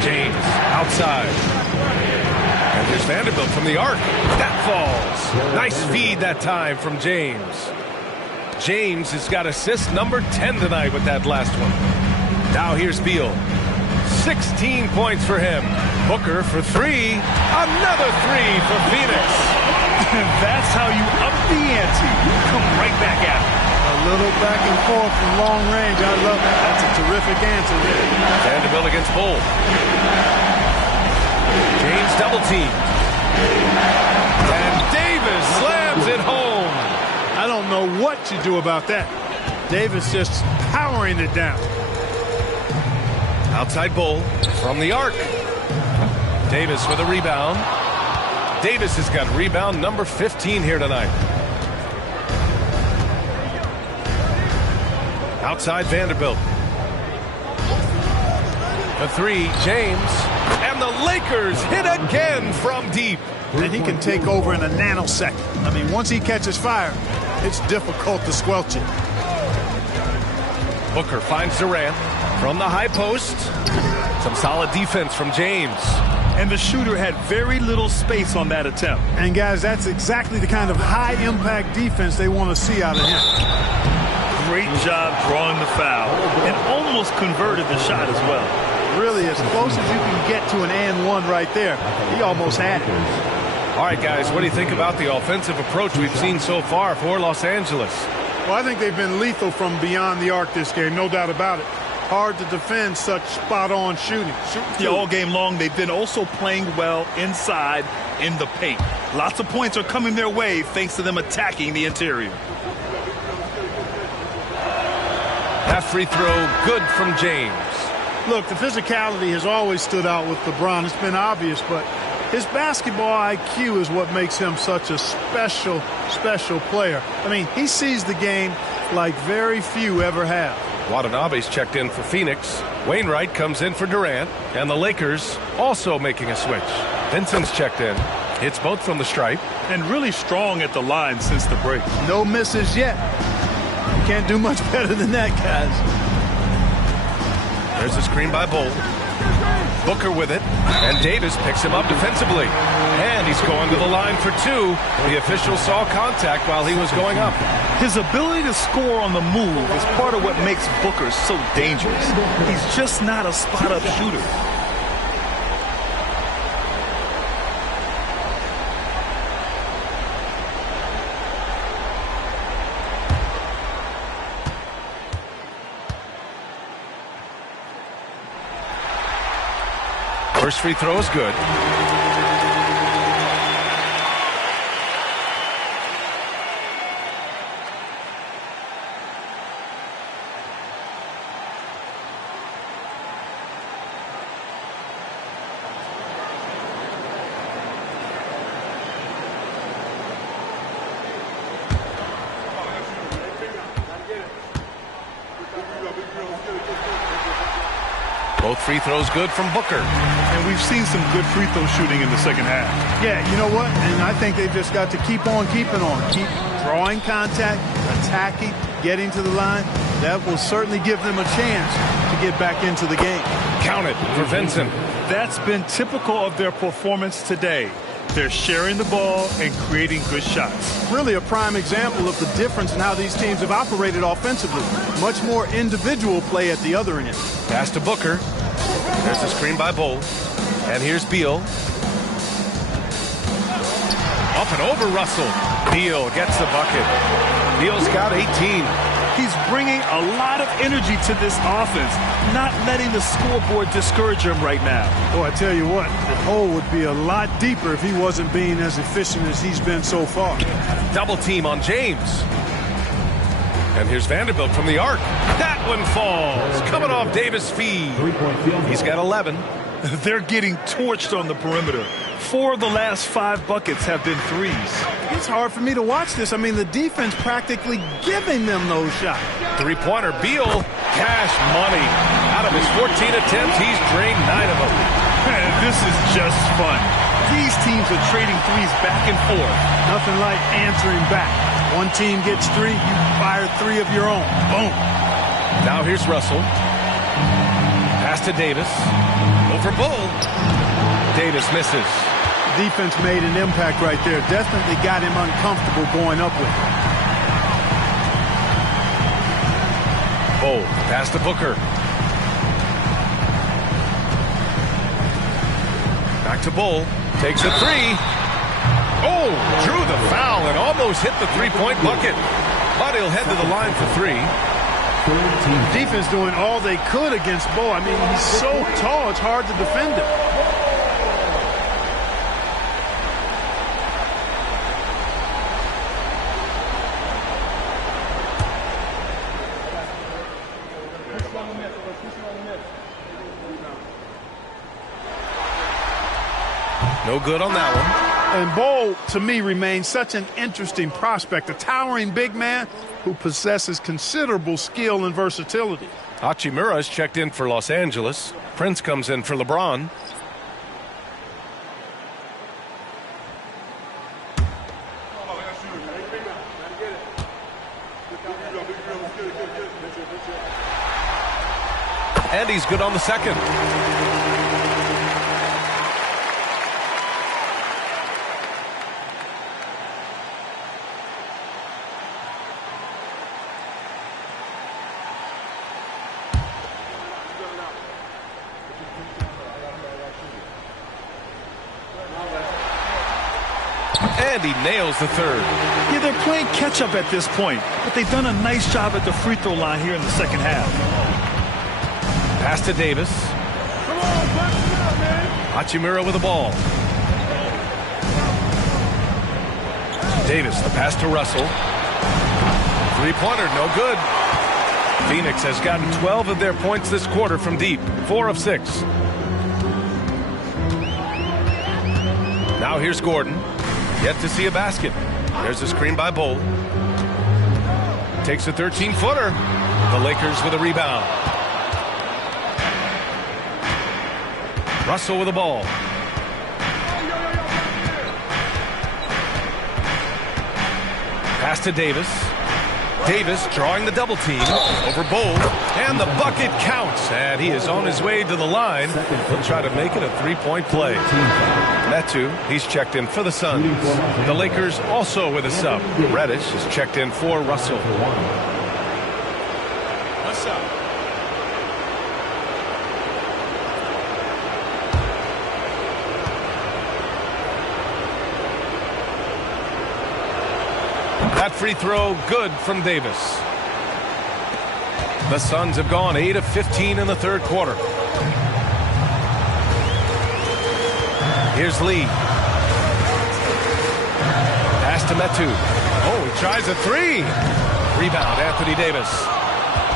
James outside. And here's Vanderbilt from the arc. That falls. Nice feed that time from James. James has got assist number 10 tonight with that last one. Now here's Beal. 16 points for him. Booker for three. Another three for Phoenix. That's how you up the ante. You come right back at it. A little back and forth from long range. I love that. That's a terrific answer there. Vanderbilt against Bol. James double team. And Davis slams it home. I don't know what you do about that. Davis just powering it down. Outside Bol from the arc. Davis with a rebound. Davis has got rebound number 15 here tonight. Outside Vanderbilt. The three, James. And And the Lakers hit again from deep. And he can take over in a nanosecond. I mean, once he catches fire, it's difficult to squelch it. Booker finds Durant from the high post. Some solid defense from James. And the shooter had very little space on that attempt. And, guys, that's exactly the kind of high-impact defense they want to see out of him. Great job drawing the foul and almost converted the shot as well. Really, as close as you can get to an and one right there. He almost had it. All right, guys, what do you think about the offensive approach we've seen so far for Los Angeles? Well, I think they've been lethal from beyond the arc this game, no doubt about it. Hard to defend such spot-on shooting. Yeah, all game long, they've been also playing well inside in the paint. Lots of points are coming their way thanks to them attacking the interior. That free throw good from James. Look, the physicality has always stood out with LeBron. It's been obvious, but his basketball IQ is what makes him such a special, special player. I mean, he sees the game like very few ever have. Watanabe's checked in for Phoenix. Wainwright comes in for Durant. And the Lakers also making a switch. Vincent's checked in. Hits both from the stripe. And really strong at the line since the break. No misses yet. You can't do much better than that, guys. There's a screen by Bull. Booker with it. And Davis picks him up defensively. And he's going to the line for two. The official saw contact while he was going up. His ability to score on the move is part of what makes Booker so dangerous. He's just not a spot-up shooter. First free throw is good. Both free throws good from Booker. And we've seen some good free throw shooting in the second half. Yeah, you know what? And I think they've just got to keep on keeping on. Keep drawing contact, attacking, getting to the line. That will certainly give them a chance to get back into the game. Count it for Vincent. That's been typical of their performance today. They're sharing the ball and creating good shots. Really a prime example of the difference in how these teams have operated offensively. Much more individual play at the other end. Pass to Booker. There's a screen by Bull. And here's Beal. Up and over Russell. Beal gets the bucket. Beal's got 18. He's bringing a lot of energy to this offense, not letting the scoreboard discourage him right now. Oh, I tell you what, the hole would be a lot deeper if he wasn't being as efficient as he's been so far. Double team on James. And here's Vanderbilt from the arc. That one falls. Coming off Davis' feed. He's got 11. They're getting torched on the perimeter. 4 of the last 5 buckets have been threes. It's hard for me to watch this. I mean, the defense practically giving them those shots. Three-pointer. Beal. Cash money. Out of his 14 attempts, he's drained 9 of them. Man, this is just fun. These teams are trading threes back and forth. Nothing like answering back. One team gets 3, you fire 3 of your own. Boom. Now here's Russell. Pass to Davis. Over Bull. Davis misses. Defense made an impact right there. Definitely got him uncomfortable going up with it. Bull. Pass to Booker. Back to Bull. Takes a 3. Oh, drew the foul and almost hit the three-point bucket. But he'll head to the line for 3. Defense doing all they could against Bull. I mean, he's so tall, it's hard to defend him. No good on that one. And Bull, to me, remains such an interesting prospect, a towering big man who possesses considerable skill and versatility. Hachimura is checked in for Los Angeles. Prince comes in for LeBron. And he's good on the second. And he nails the third. Yeah, they're playing catch-up at this point, but they've done a nice job at the free throw line here in the second half. Pass to Davis. Come on, punch it out, man. Hachimura with the ball. Davis, the pass to Russell. Three-pointer, no good. Phoenix has gotten 12 of their points this quarter from deep, 4 of 6. Now here's Gordon. Yet to see a basket. There's a screen by Bull. Takes a 13-footer. The Lakers with a rebound. Russell with the ball. Pass to Davis. Davis drawing the double team over Bull. And the bucket counts. And he is on his way to the line. He'll try to make it a three-point play. Metu, he's checked in for the Suns. The Lakers also with a sub. Reddish is checked in for Russell. What's up? That free throw good from Davis. The Suns have gone 8 of 15 in the third quarter. Here's Lee. Pass to Metu. Oh, he tries a three. Rebound, Anthony Davis.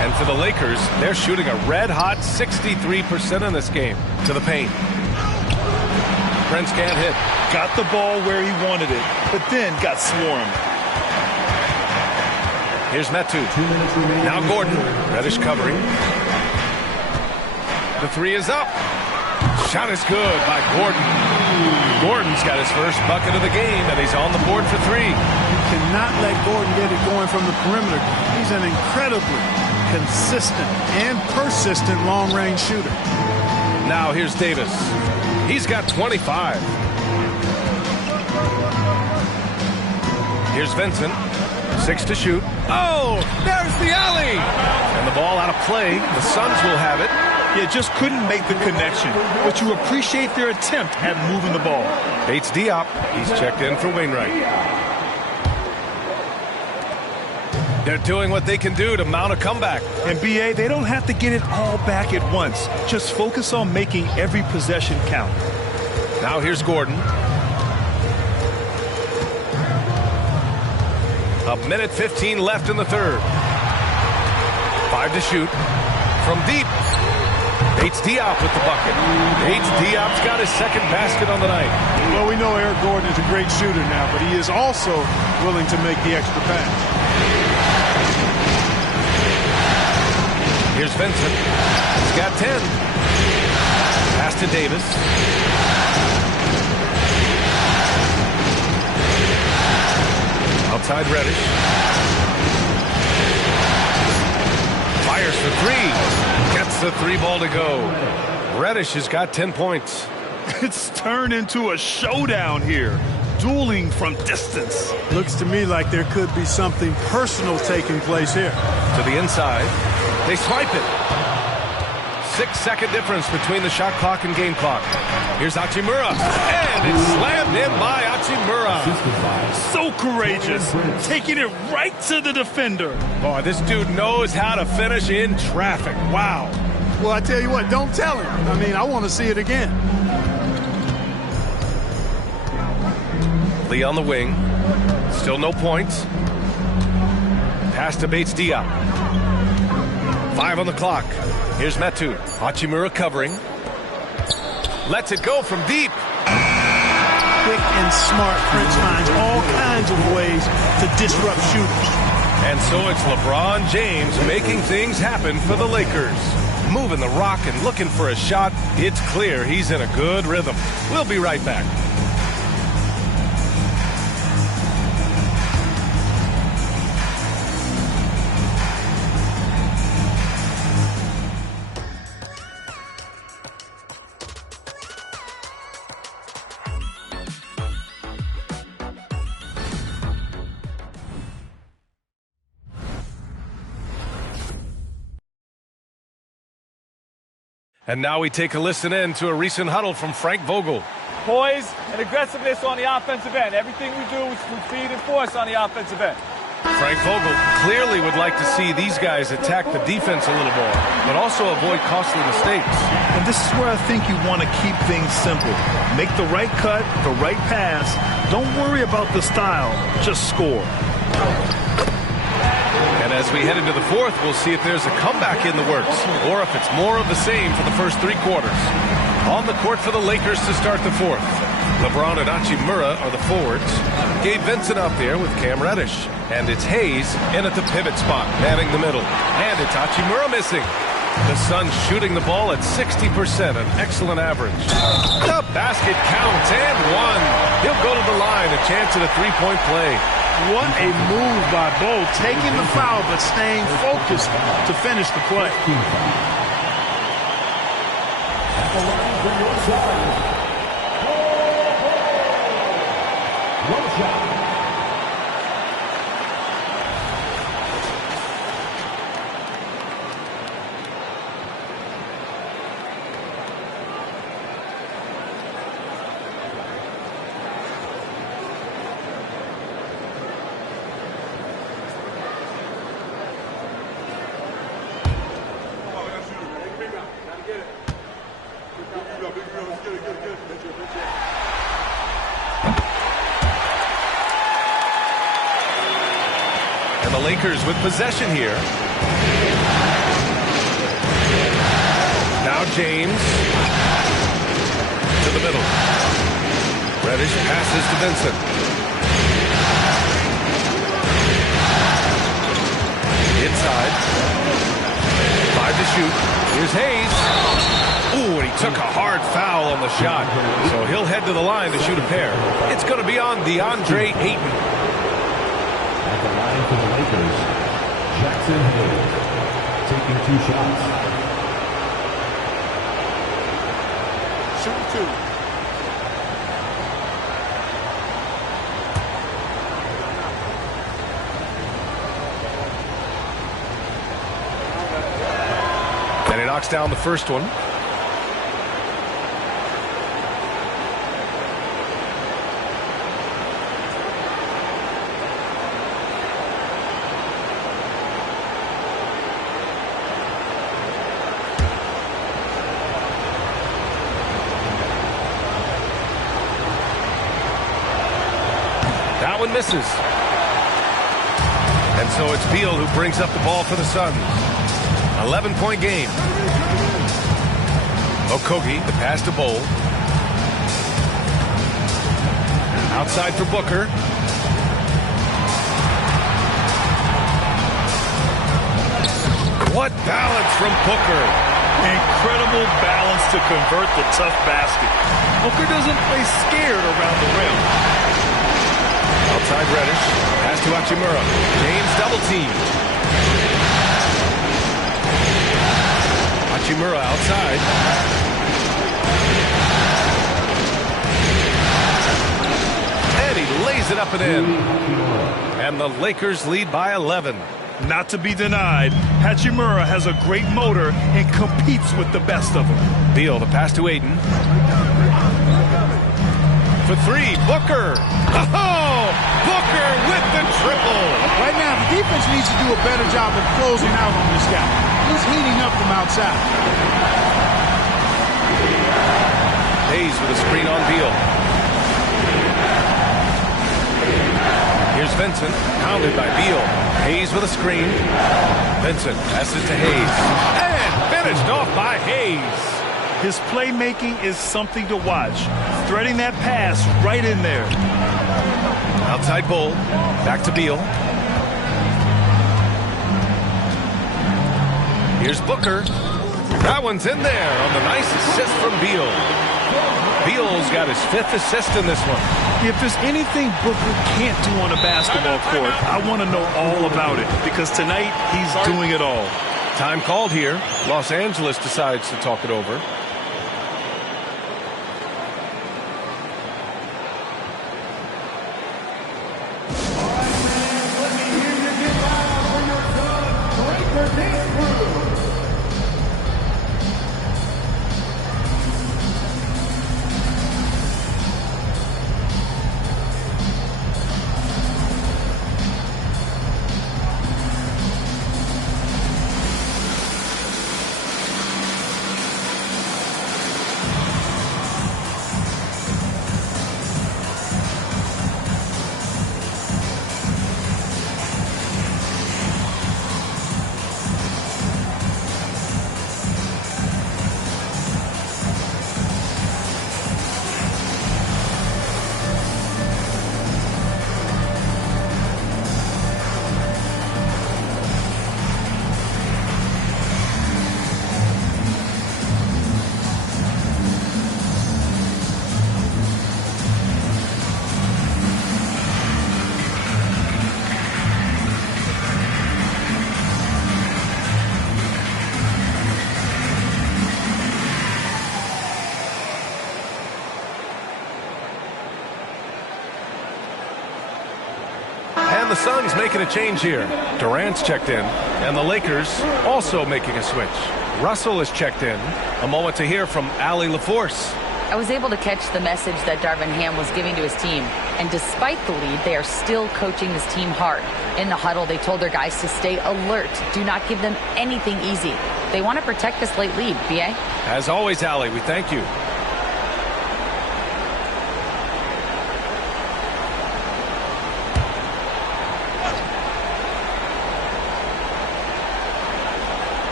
And for the Lakers, they're shooting a red-hot 63% in this game. To the paint. Prince can't hit. Got the ball where he wanted it, but then got swarmed. Here's Metu. Now Gordon. Reddish covering. The three is up. Shot is good by Gordon. Gordon's got his first bucket of the game, and he's on the board for three. You cannot let Gordon get it going from the perimeter. He's an incredibly consistent and persistent long-range shooter. Now here's Davis. He's got 25. Here's Vincent. 6 to shoot. Oh, there's the alley. And the ball out of play. The Suns will have it. Yeah, just couldn't make the connection. But you appreciate their attempt at moving the ball. Bates Diop. He's checked in for Wainwright. They're doing what they can do to mount a comeback. And BA, they don't have to get it all back at once. Just focus on making every possession count. Now here's Gordon. A minute 15 left in the third. 5 to shoot. From deep. Bates Diop with the bucket. Bates Diop's got his second basket on the night. Well, we know Eric Gordon is a great shooter now, but he is also willing to make the extra pass. Here's Vincent. He's got 10. Pass to Davis. Outside Reddish. Fires for three. Gets the three ball to go. Reddish has got 10 points. It's turned into a showdown here. Dueling from distance. Looks to me like there could be something personal taking place here. To the inside. They swipe it. 6-second difference between the shot clock and game clock. Here's Hachimura. And it's slammed in by Hachimura. So courageous. Taking it right to the defender. Boy, this dude knows how to finish in traffic. Wow. Well, I tell you what, don't tell him. I mean, I want to see it again. Lee on the wing. Still no points. Pass to Bates Diop. 5 on the clock. Here's Metu. Hachimura covering. Lets it go from deep. Quick and smart, Prince finds all kinds of ways to disrupt shooters. And so it's LeBron James making things happen for the Lakers. Moving the rock and looking for a shot. It's clear he's in a good rhythm. We'll be right back. And now we take a listen in to a recent huddle from Frank Vogel. Poise and aggressiveness on the offensive end. Everything we do is with speed and force on the offensive end. Frank Vogel clearly would like to see these guys attack the defense a little more, but also avoid costly mistakes. And this is where I think you want to keep things simple. Make the right cut, the right pass. Don't worry about the style, just score. And as we head into the fourth, we'll see if there's a comeback in the works, or if it's more of the same for the first 3 quarters. On the court for the Lakers to start the fourth. LeBron and Hachimura are the forwards. Gabe Vincent out there with Cam Reddish. And it's Hayes in at the pivot spot, manning the middle. And it's Hachimura missing. The Suns shooting the ball at 60%, an excellent average. The basket counts and one. He'll go to the line, a chance at a 3-point play. What a move by Bo, taking the foul but staying focused to finish the play. And the Lakers with possession here. Now James to the middle. Reddish passes to Vincent. Inside. 5 to shoot. Here's Hayes. Ooh, and he took a hard foul on the shot. So he'll head to the line to shoot a pair. It's going to be on DeAndre Ayton. At the line for the Lakers, Jackson Hayes taking 2 shots. Shoot 2. And he knocks down the first one. That one misses. And so it's Beal who brings up the ball for the Suns. 11-point game. Okogie, the pass to Bowl. Outside for Booker. What balance from Booker. Incredible balance to convert the tough basket. Booker doesn't play scared around the rim. Outside Reddish. Pass to Hachimura. James double team. Hachimura outside. And he lays it up and in. And the Lakers lead by 11. Not to be denied, Hachimura has a great motor and competes with the best of them. Beal, the pass to Ayton. For 3, Booker. Oh, Booker with the triple. Right now, the defense needs to do a better job of closing out on this guy. He's heating up from outside. Hayes with a screen on Beal. Here's Vincent, pounded by Beal. Hayes with a screen. Vincent passes to Hayes. And finished off by Hayes. His playmaking is something to watch. Threading that pass right in there. Outside Bull. Back to Beal. Here's Booker. That one's in there on the nice assist from Beal. Beal's got his 5th assist in this one. If there's anything Booker can't do on a basketball court, I want to know all about it, because tonight he's doing it all. Time called here. Los Angeles decides to talk it over. Suns making a change here. Durant's checked in, and the Lakers also making a switch. Russell is checked in. A moment to hear from Allie LaForce. I was able to catch the message that Darvin Ham was giving to his team. And despite the lead, they are still coaching this team hard. In the huddle, they told their guys to stay alert. Do not give them anything easy. They want to protect this late lead, B.A. As always, Allie, we thank you.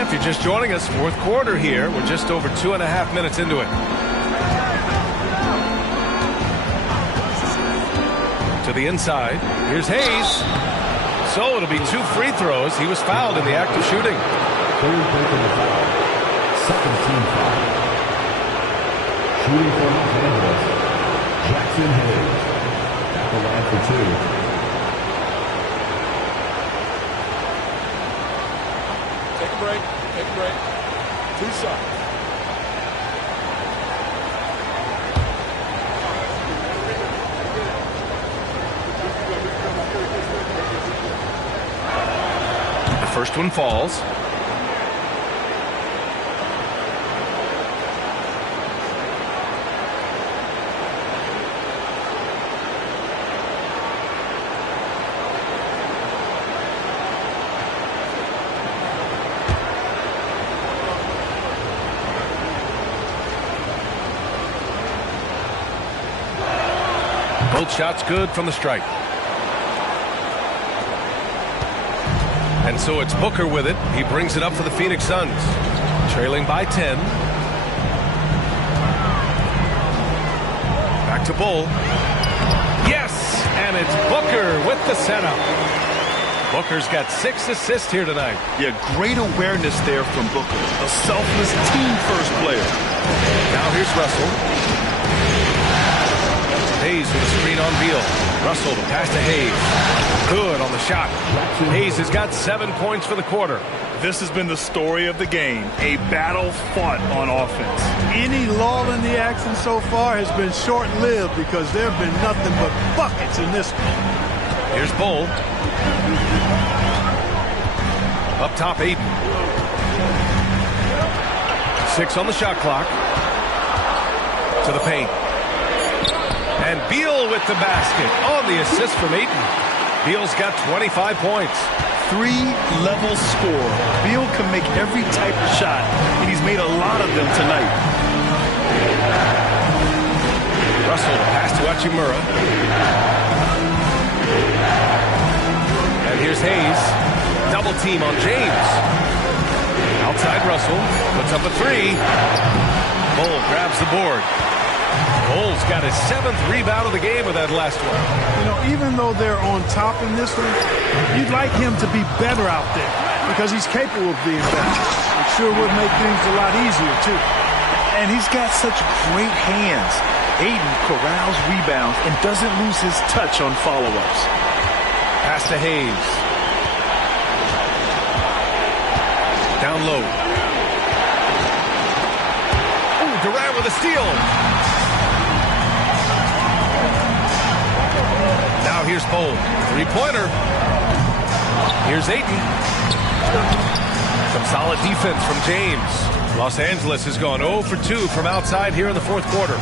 If you're just joining us, fourth quarter here. We're just over 2.5 minutes into it. To the inside. Here's Hayes. So it'll be 2 free throws. He was fouled in the act of shooting. Third personal foul. Second team foul. Shooting for Los Angeles, Jackson Hayes. At the line for 2. Take a break. Take a break. 2 shots. The first one falls. Both shots good from the stripe. And so it's Booker with it. He brings it up for the Phoenix Suns. Trailing by 10. Back to Bull. Yes! And it's Booker with the setup. Booker's got 6 assists here tonight. Yeah, great awareness there from Booker. A selfless team-first player. Now here's Russell. Hayes with a screen on Beal. Russell to pass to Hayes. Good on the shot. Hayes has got 7 points for the quarter. This has been the story of the game. A battle fought on offense. Any lull in the action so far has been short-lived because there have been nothing but buckets in this one. Here's Bull. Up top, Ayton. 6 on the shot clock. To the paint. And Beal with the basket on the assist from Ayton. Beal's got 25 points. 3-level score. Beal can make every type of shot, and he's made a lot of them tonight. Russell pass to Hachimura. And here's Hayes. Double team on James. Outside Russell. Puts up a 3. Bull grabs the board. Bull's got his 7th rebound of the game with that last one. You know, even though they're on top in this one, you'd like him to be better out there because he's capable of being better. It sure would make things a lot easier, too. And he's got such great hands. Ayton corrals rebounds and doesn't lose his touch on follow-ups. Pass to Hayes. Down low. Ooh, Durant with a steal. Now here's Bull. 3-pointer. Here's Ayton. Some solid defense from James. Los Angeles has gone 0 for 2 from outside here in the fourth quarter.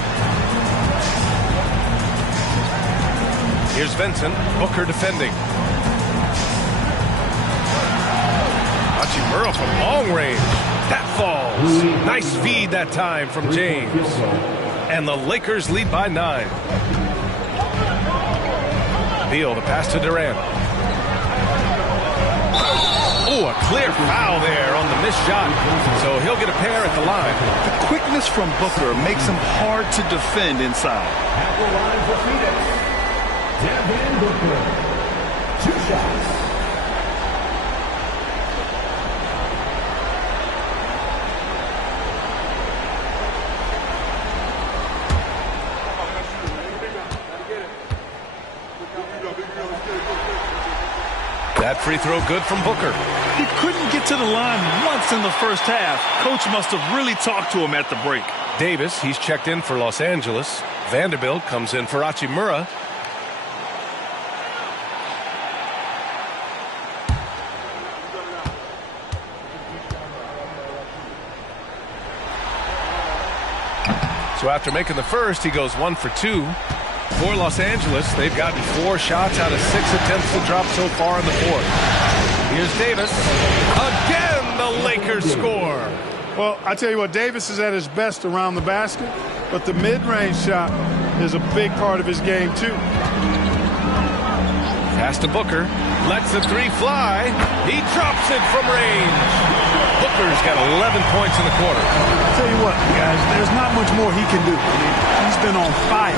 Here's Vincent. Booker defending. Hachimura from long range. That falls. Nice feed that time from James. And the Lakers lead by 9. Beal, the pass to Durant. Oh, a clear foul there on the missed shot. So he'll get a pair at the line. The quickness from Booker makes him hard to defend inside. At the line for Phoenix, Devin Booker. 2 shots. That free throw good from Booker. He couldn't get to the line once in the first half. Coach must have really talked to him at the break. Davis, he's checked in for Los Angeles. Vanderbilt comes in for Hachimura. So after making the first, he goes 1 for 2. For Los Angeles, they've gotten 4 shots out of 6 attempts to drop so far in the fourth. Here's Davis. Again, the Lakers score. Well, I tell you what, Davis is at his best around the basket, but the mid-range shot is a big part of his game, too. Pass to Booker. Lets the 3 fly. He drops it from range. Booker's got 11 points in the quarter. I'll tell you what, guys, there's not much more he can do. I mean, he's been on fire,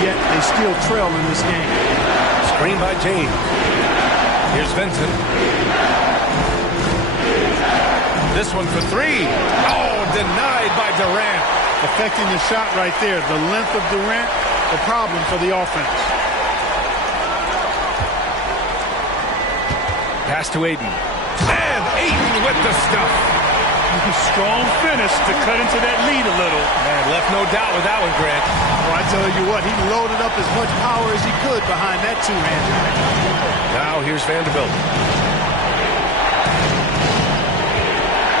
yet they still trail in this game. Screen by James. Here's Vincent. This one for 3. Oh, denied by Durant. Affecting the shot right there. The length of Durant, the problem for the offense. Pass to Ayton. And Ayton with the stuff. Strong finish to cut into that lead a little. Man, left no doubt with that one, Grant. Well, I tell you what, he loaded up as much power as he could behind that two-hander. Now here's Vanderbilt.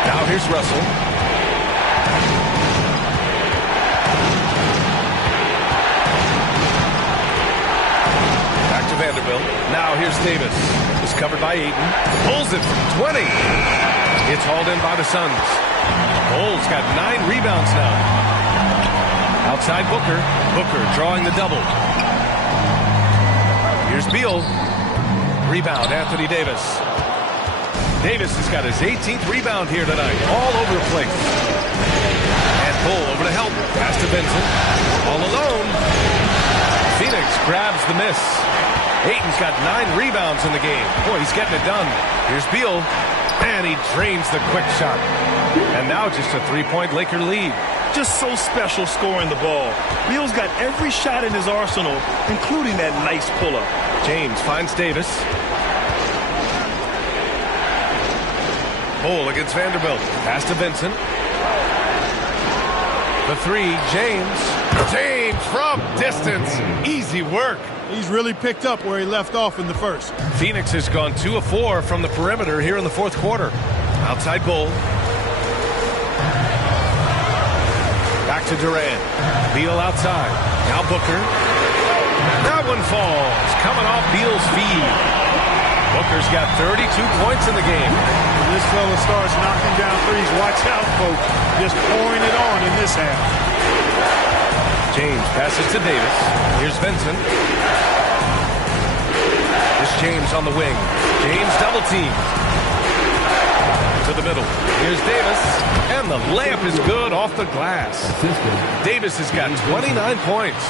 Now here's Russell. Back to Vanderbilt. Now here's Davis. It's covered by Ayton. Pulls it from 20. It's hauled in by the Suns. Bull's got 9 rebounds now. Outside Booker. Booker drawing the double. Here's Beal. Rebound, Anthony Davis. Davis has got his 18th rebound here tonight. All over the place. And Bull over to help. Pass to Vincent. All alone. Phoenix grabs the miss. Ayton's got 9 rebounds in the game. Boy, he's getting it done. Here's Beal. And he drains the quick shot. And now just a 3-point Laker lead. Just so special scoring the ball. Beal's got every shot in his arsenal, including that nice pull-up. James finds Davis. Bull against Vanderbilt. Pass to Vincent. The 3, James. James from distance. Easy work. He's really picked up where he left off in the first. Phoenix has gone 2 of 4 from the perimeter here in the fourth quarter. Outside Bull. Back to Durant. Beal outside. Now Booker. That one falls. Coming off Beal's feed. Booker's got 32 points in the game. When this fella starts knocking down threes, watch out, folks. Just pouring it on in this half. James passes to Davis. Here's Vincent. Here's James on the wing. James double team. To the middle. Here's Davis. And the layup is good off the glass. Davis has got 29 points.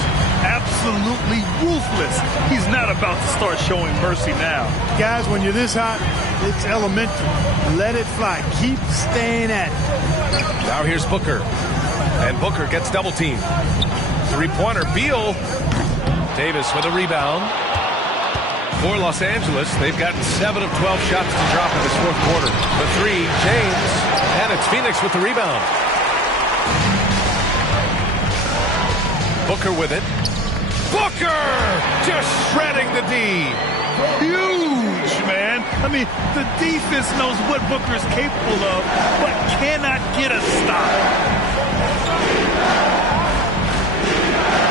Absolutely ruthless. He's not about to start showing mercy now. Guys, when you're this hot, it's elementary. Let it fly. Keep staying at it. Now here's Booker. And Booker gets double teamed. 3-pointer, Beal. Davis with a rebound. For Los Angeles, they've gotten 7 of 12 shots to drop in this fourth quarter. The 3, James. And it's Phoenix with the rebound. Booker with it. Booker! Just shredding the D. Huge, man. I mean, the defense knows what Booker is capable of, but cannot get a stop.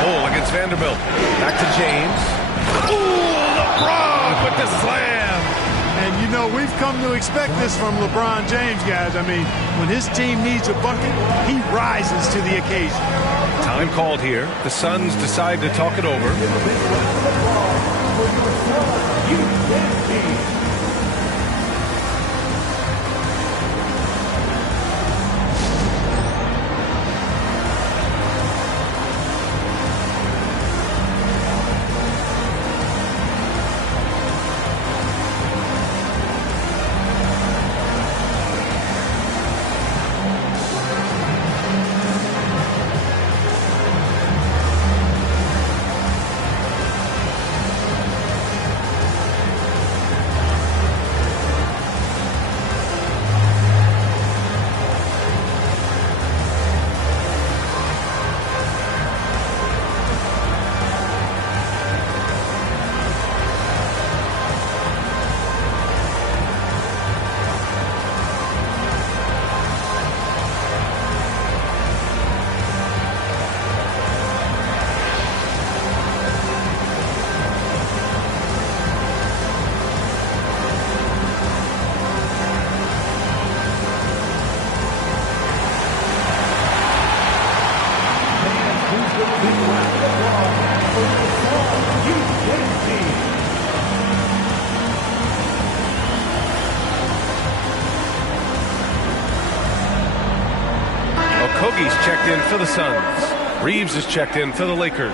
Bull against Vanderbilt. Back to James. Ooh, LeBron with the slam. And you know, we've come to expect this from LeBron James, guys. I mean, when his team needs a bucket, he rises to the occasion. Time called here. The Suns decide to talk it over. for the Suns. Reeves is checked in for the Lakers.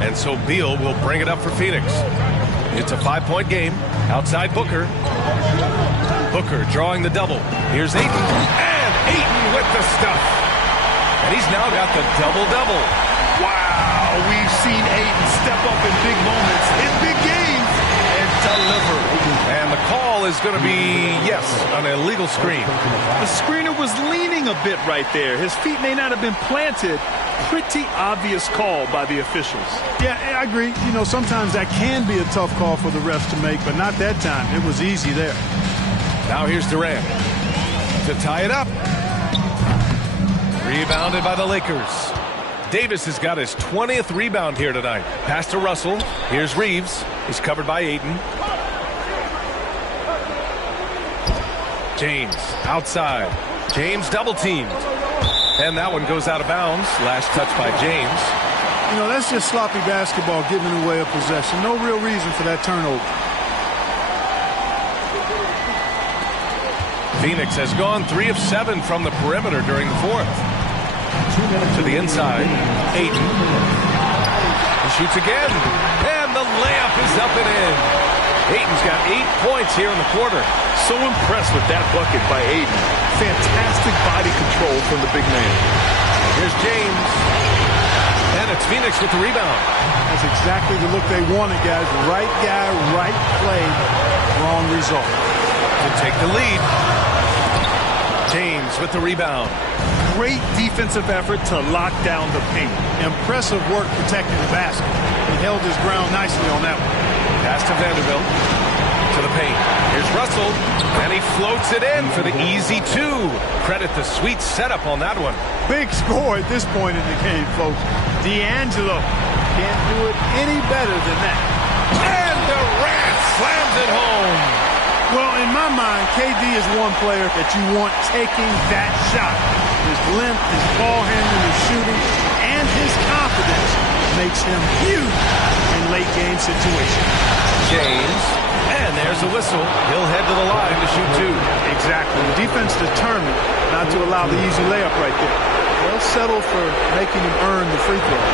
And so Beal will bring it up for Phoenix. It's a 5-point game. Outside Booker. Booker drawing the double. Here's Ayton. And Ayton with the stuff. And he's now got the double-double. Wow, we've seen Ayton step up in big moments, in big games, and deliver. And the call is going to be, yes, an illegal screen. The screener was leaning a bit right there. His feet may not have been planted. Pretty obvious call by the officials. Yeah, I agree. You know, sometimes that can be a tough call for the refs to make, but not that time. It was easy there. Now here's Durant to tie it up. Rebounded by the Lakers. Davis has got his 20th rebound here tonight. Pass to Russell. Here's Reeves. He's covered by Ayton. James outside. James double teamed. And that one goes out of bounds. Last touch by James. You know, that's just sloppy basketball, giving away a possession. No real reason for that turnover. Phoenix has gone 3 of 7 from the perimeter during the fourth. To the inside. Ayton. He shoots again. And the layup is up and in. Ayton's got 8 points here in the quarter. So impressed with that bucket by Ayton. Fantastic body control from the big man. Here's James. And it's Phoenix with the rebound. That's exactly the look they wanted, guys. Right guy, right play, wrong result. To take the lead. James with the rebound. Great defensive effort to lock down the paint. Impressive work protecting the basket. He held his ground nicely on that one. Pass to Vanderbilt. To the paint. Here's Russell. And he floats it in for the easy 2. Credit the sweet setup on that one. Big score at this point in the game, folks. D'Angelo can't do it any better than that. And Durant slams it home. Well, in my mind, KD is one player that you want taking that shot. His length, his ball handling, his shooting, and his confidence makes him huge in late-game situations. James, and there's a whistle. He'll head to the line to shoot 2. Exactly. The defense determined not to allow the easy layup right there. They'll settle for making him earn the free throw.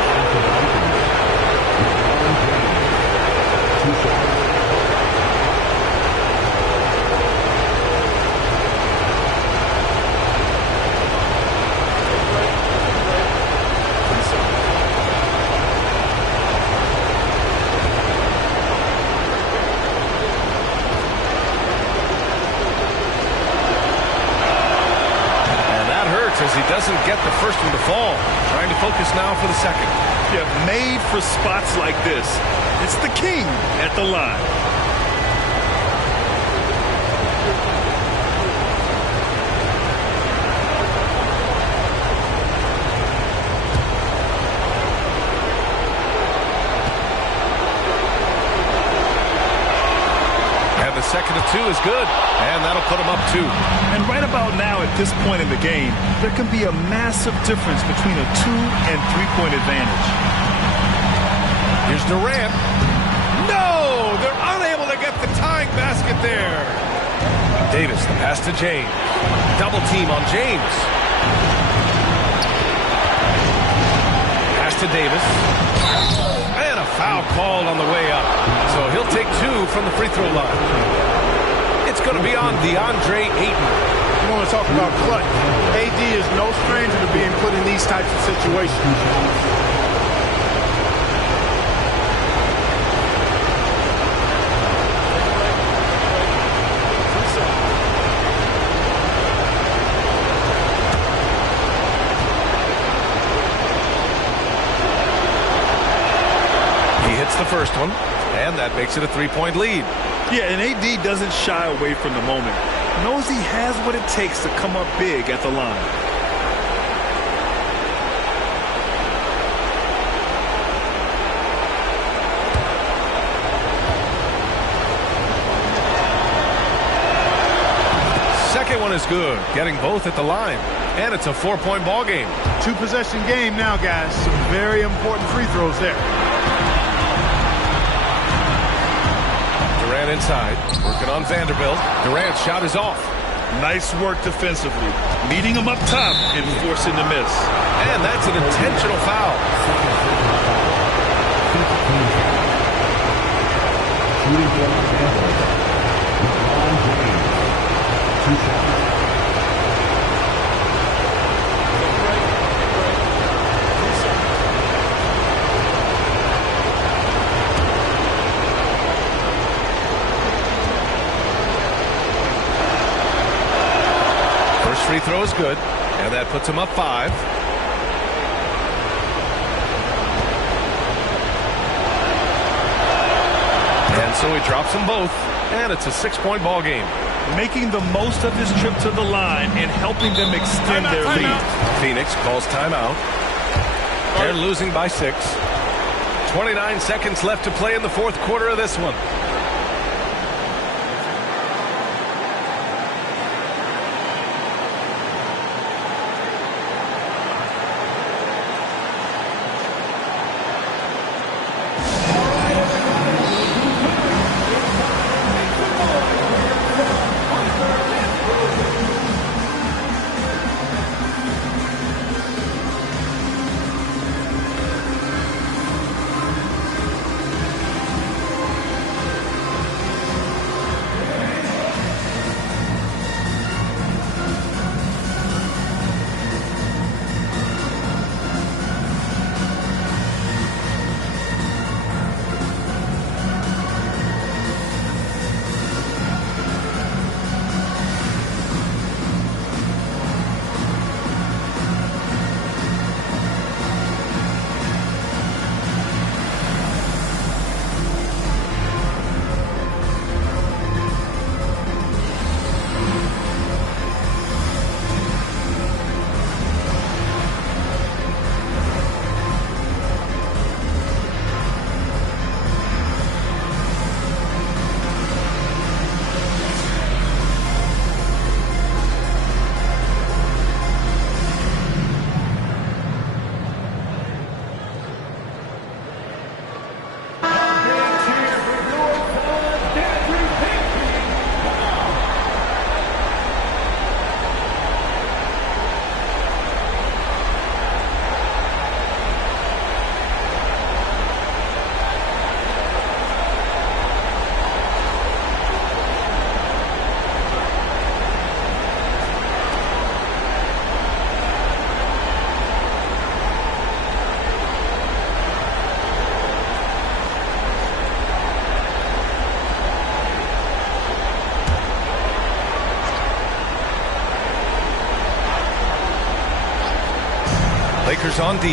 As he doesn't get the first one to fall. Trying to focus now for the second. Yeah, made for spots like this. It's the king at the line. And the second of 2 is good. And that'll put him up 2. And right about now, at this point in the game, there can be a massive difference between a 2- and 3-point advantage. Here's Durant. No! They're unable to get the tying basket there. Davis, the pass to James. Double team on James. Pass to Davis. And a foul called on the way up. So he'll take 2 from the free throw line. It's going to be on DeAndre Ayton. You want to talk about clutch. AD is no stranger to being put in these types of situations. He hits the first one, and that makes it a 3-point lead. Yeah, and AD doesn't shy away from the moment. Knows he has what it takes to come up big at the line. second one is good, getting both at the line. And it's a 4-point ball game. 2-possession game now, guys. Some very important free throws there. Durant inside, working on Vanderbilt. Durant's shot is off. Nice work defensively, meeting him up top and forcing the miss. And that's an intentional foul. Shooting for LeBron James. 2 shots. First free throw is good, and that puts him up 5. And so he drops them both, and it's a 6-point ball game. Making the most of his trip to the line and helping them extend their lead. Phoenix calls timeout. They're losing by 6. 29 seconds left to play in the fourth quarter of this one. Lakers on D.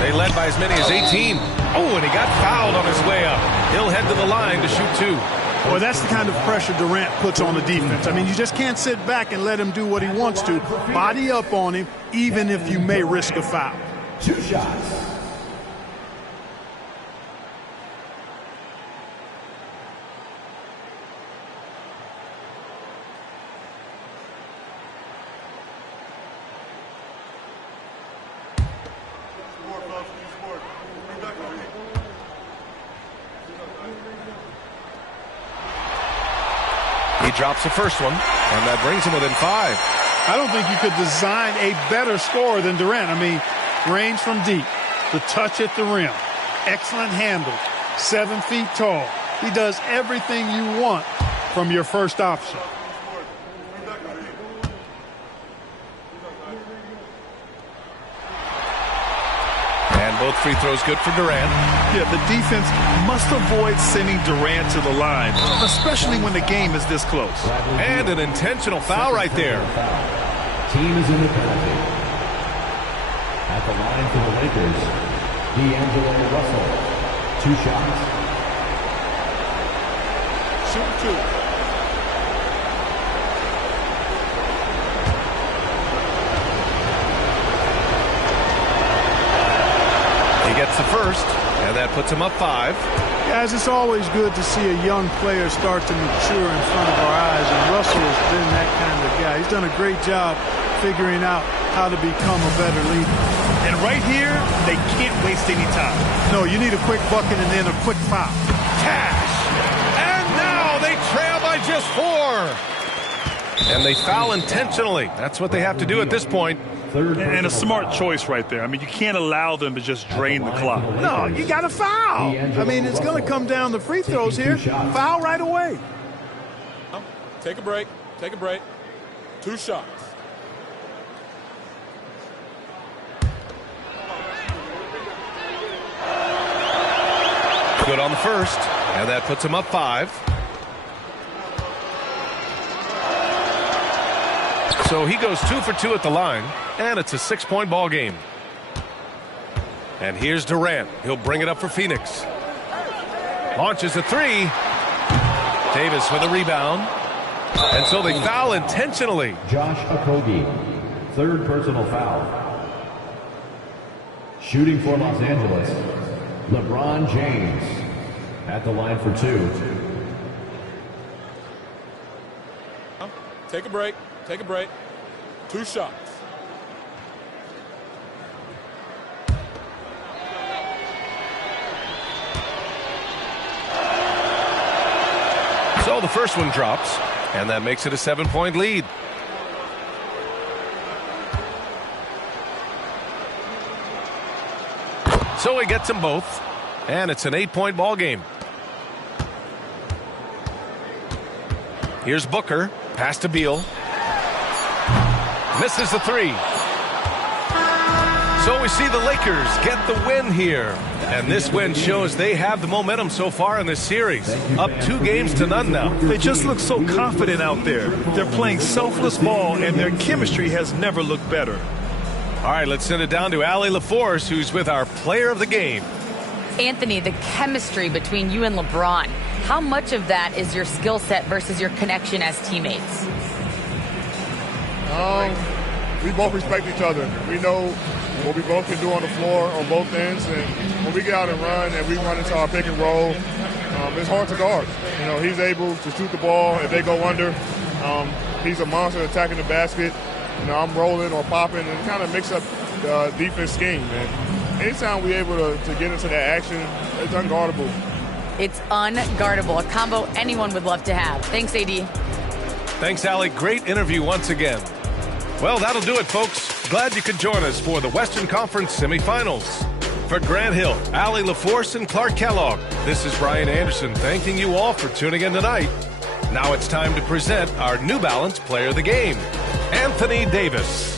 They led by as many as 18. Oh, and he got fouled on his way up. He'll head to the line to shoot 2. Boy, that's the kind of pressure Durant puts on the defense. I mean, you just can't sit back and let him do what he wants to. Body up on him, even if you may risk a foul. 2 shots. He drops the first one, and that brings him within 5. I don't think you could design a better scorer than Durant. I mean, range from deep, the touch at the rim, excellent handle, 7 feet tall. He does everything you want from your first option. And both free throws good for Durant. Yeah, the defense must avoid sending Durant to the line, especially when the game is this close. And an intentional foul right there. Team is in the penalty. At the line for the Lakers, D'Angelo Russell. 2 shots. Shoot 2. He gets the first, And that puts him up 5. Guys, it's always good to see a young player start to mature in front of our eyes, and Russell has been that kind of guy. He's done a great job figuring out how to become a better leader. And right here, they can't waste any time. No, you need a quick bucket and then a quick foul. Cash! And now they trail by just 4. And they foul intentionally. That's what they have to do at this point. And a smart choice right there. I mean, you can't allow them to just drain the clock. No, you got to foul. I mean, it's going to come down to free throws here. Foul right away. Take a break. Take a break. 2 shots. Good on the first. And that puts him up 5. So he goes 2 for 2 at the line. And it's a 6-point ball game. And here's Durant. He'll bring it up for Phoenix. Launches a 3. Davis with a rebound. And so they foul intentionally. Josh Okogie, 3rd personal foul. Shooting for Los Angeles, LeBron James at the line for 2. Take a break. Take a break. 2 shots. So the first one drops, and that makes it a 7-point lead. So he gets them both, and it's an 8-point ball game. Here's Booker, pass to Beal. Misses the 3. So we see the Lakers get the win here. And this win shows they have the momentum so far in this series. Up 2 games to none now. They just look so confident out there. They're playing selfless ball, and their chemistry has never looked better. All right, let's send it down to Allie LaForce, who's with our player of the game. Anthony, the chemistry between you and LeBron, how much of that is your skill set versus your connection as teammates? We both respect each other. We know what we both can do on the floor on both ends, and when we get out and run and we run into our pick and roll, it's hard to guard. You know, he's able to shoot the ball if they go under. He's a monster attacking the basket. You know, I'm rolling or popping and kind of mix up the defense scheme. And anytime we're able to get into that action, it's unguardable. It's unguardable, a combo anyone would love to have. Thanks, AD. Thanks, Allie. Great interview once again. Well, that'll do it, folks. Glad you could join us for the Western Conference semifinals. For Grant Hill, Allie LaForce, and Clark Kellogg, this is Brian Anderson thanking you all for tuning in tonight. Now it's time to present our New Balance Player of the Game, Anthony Davis.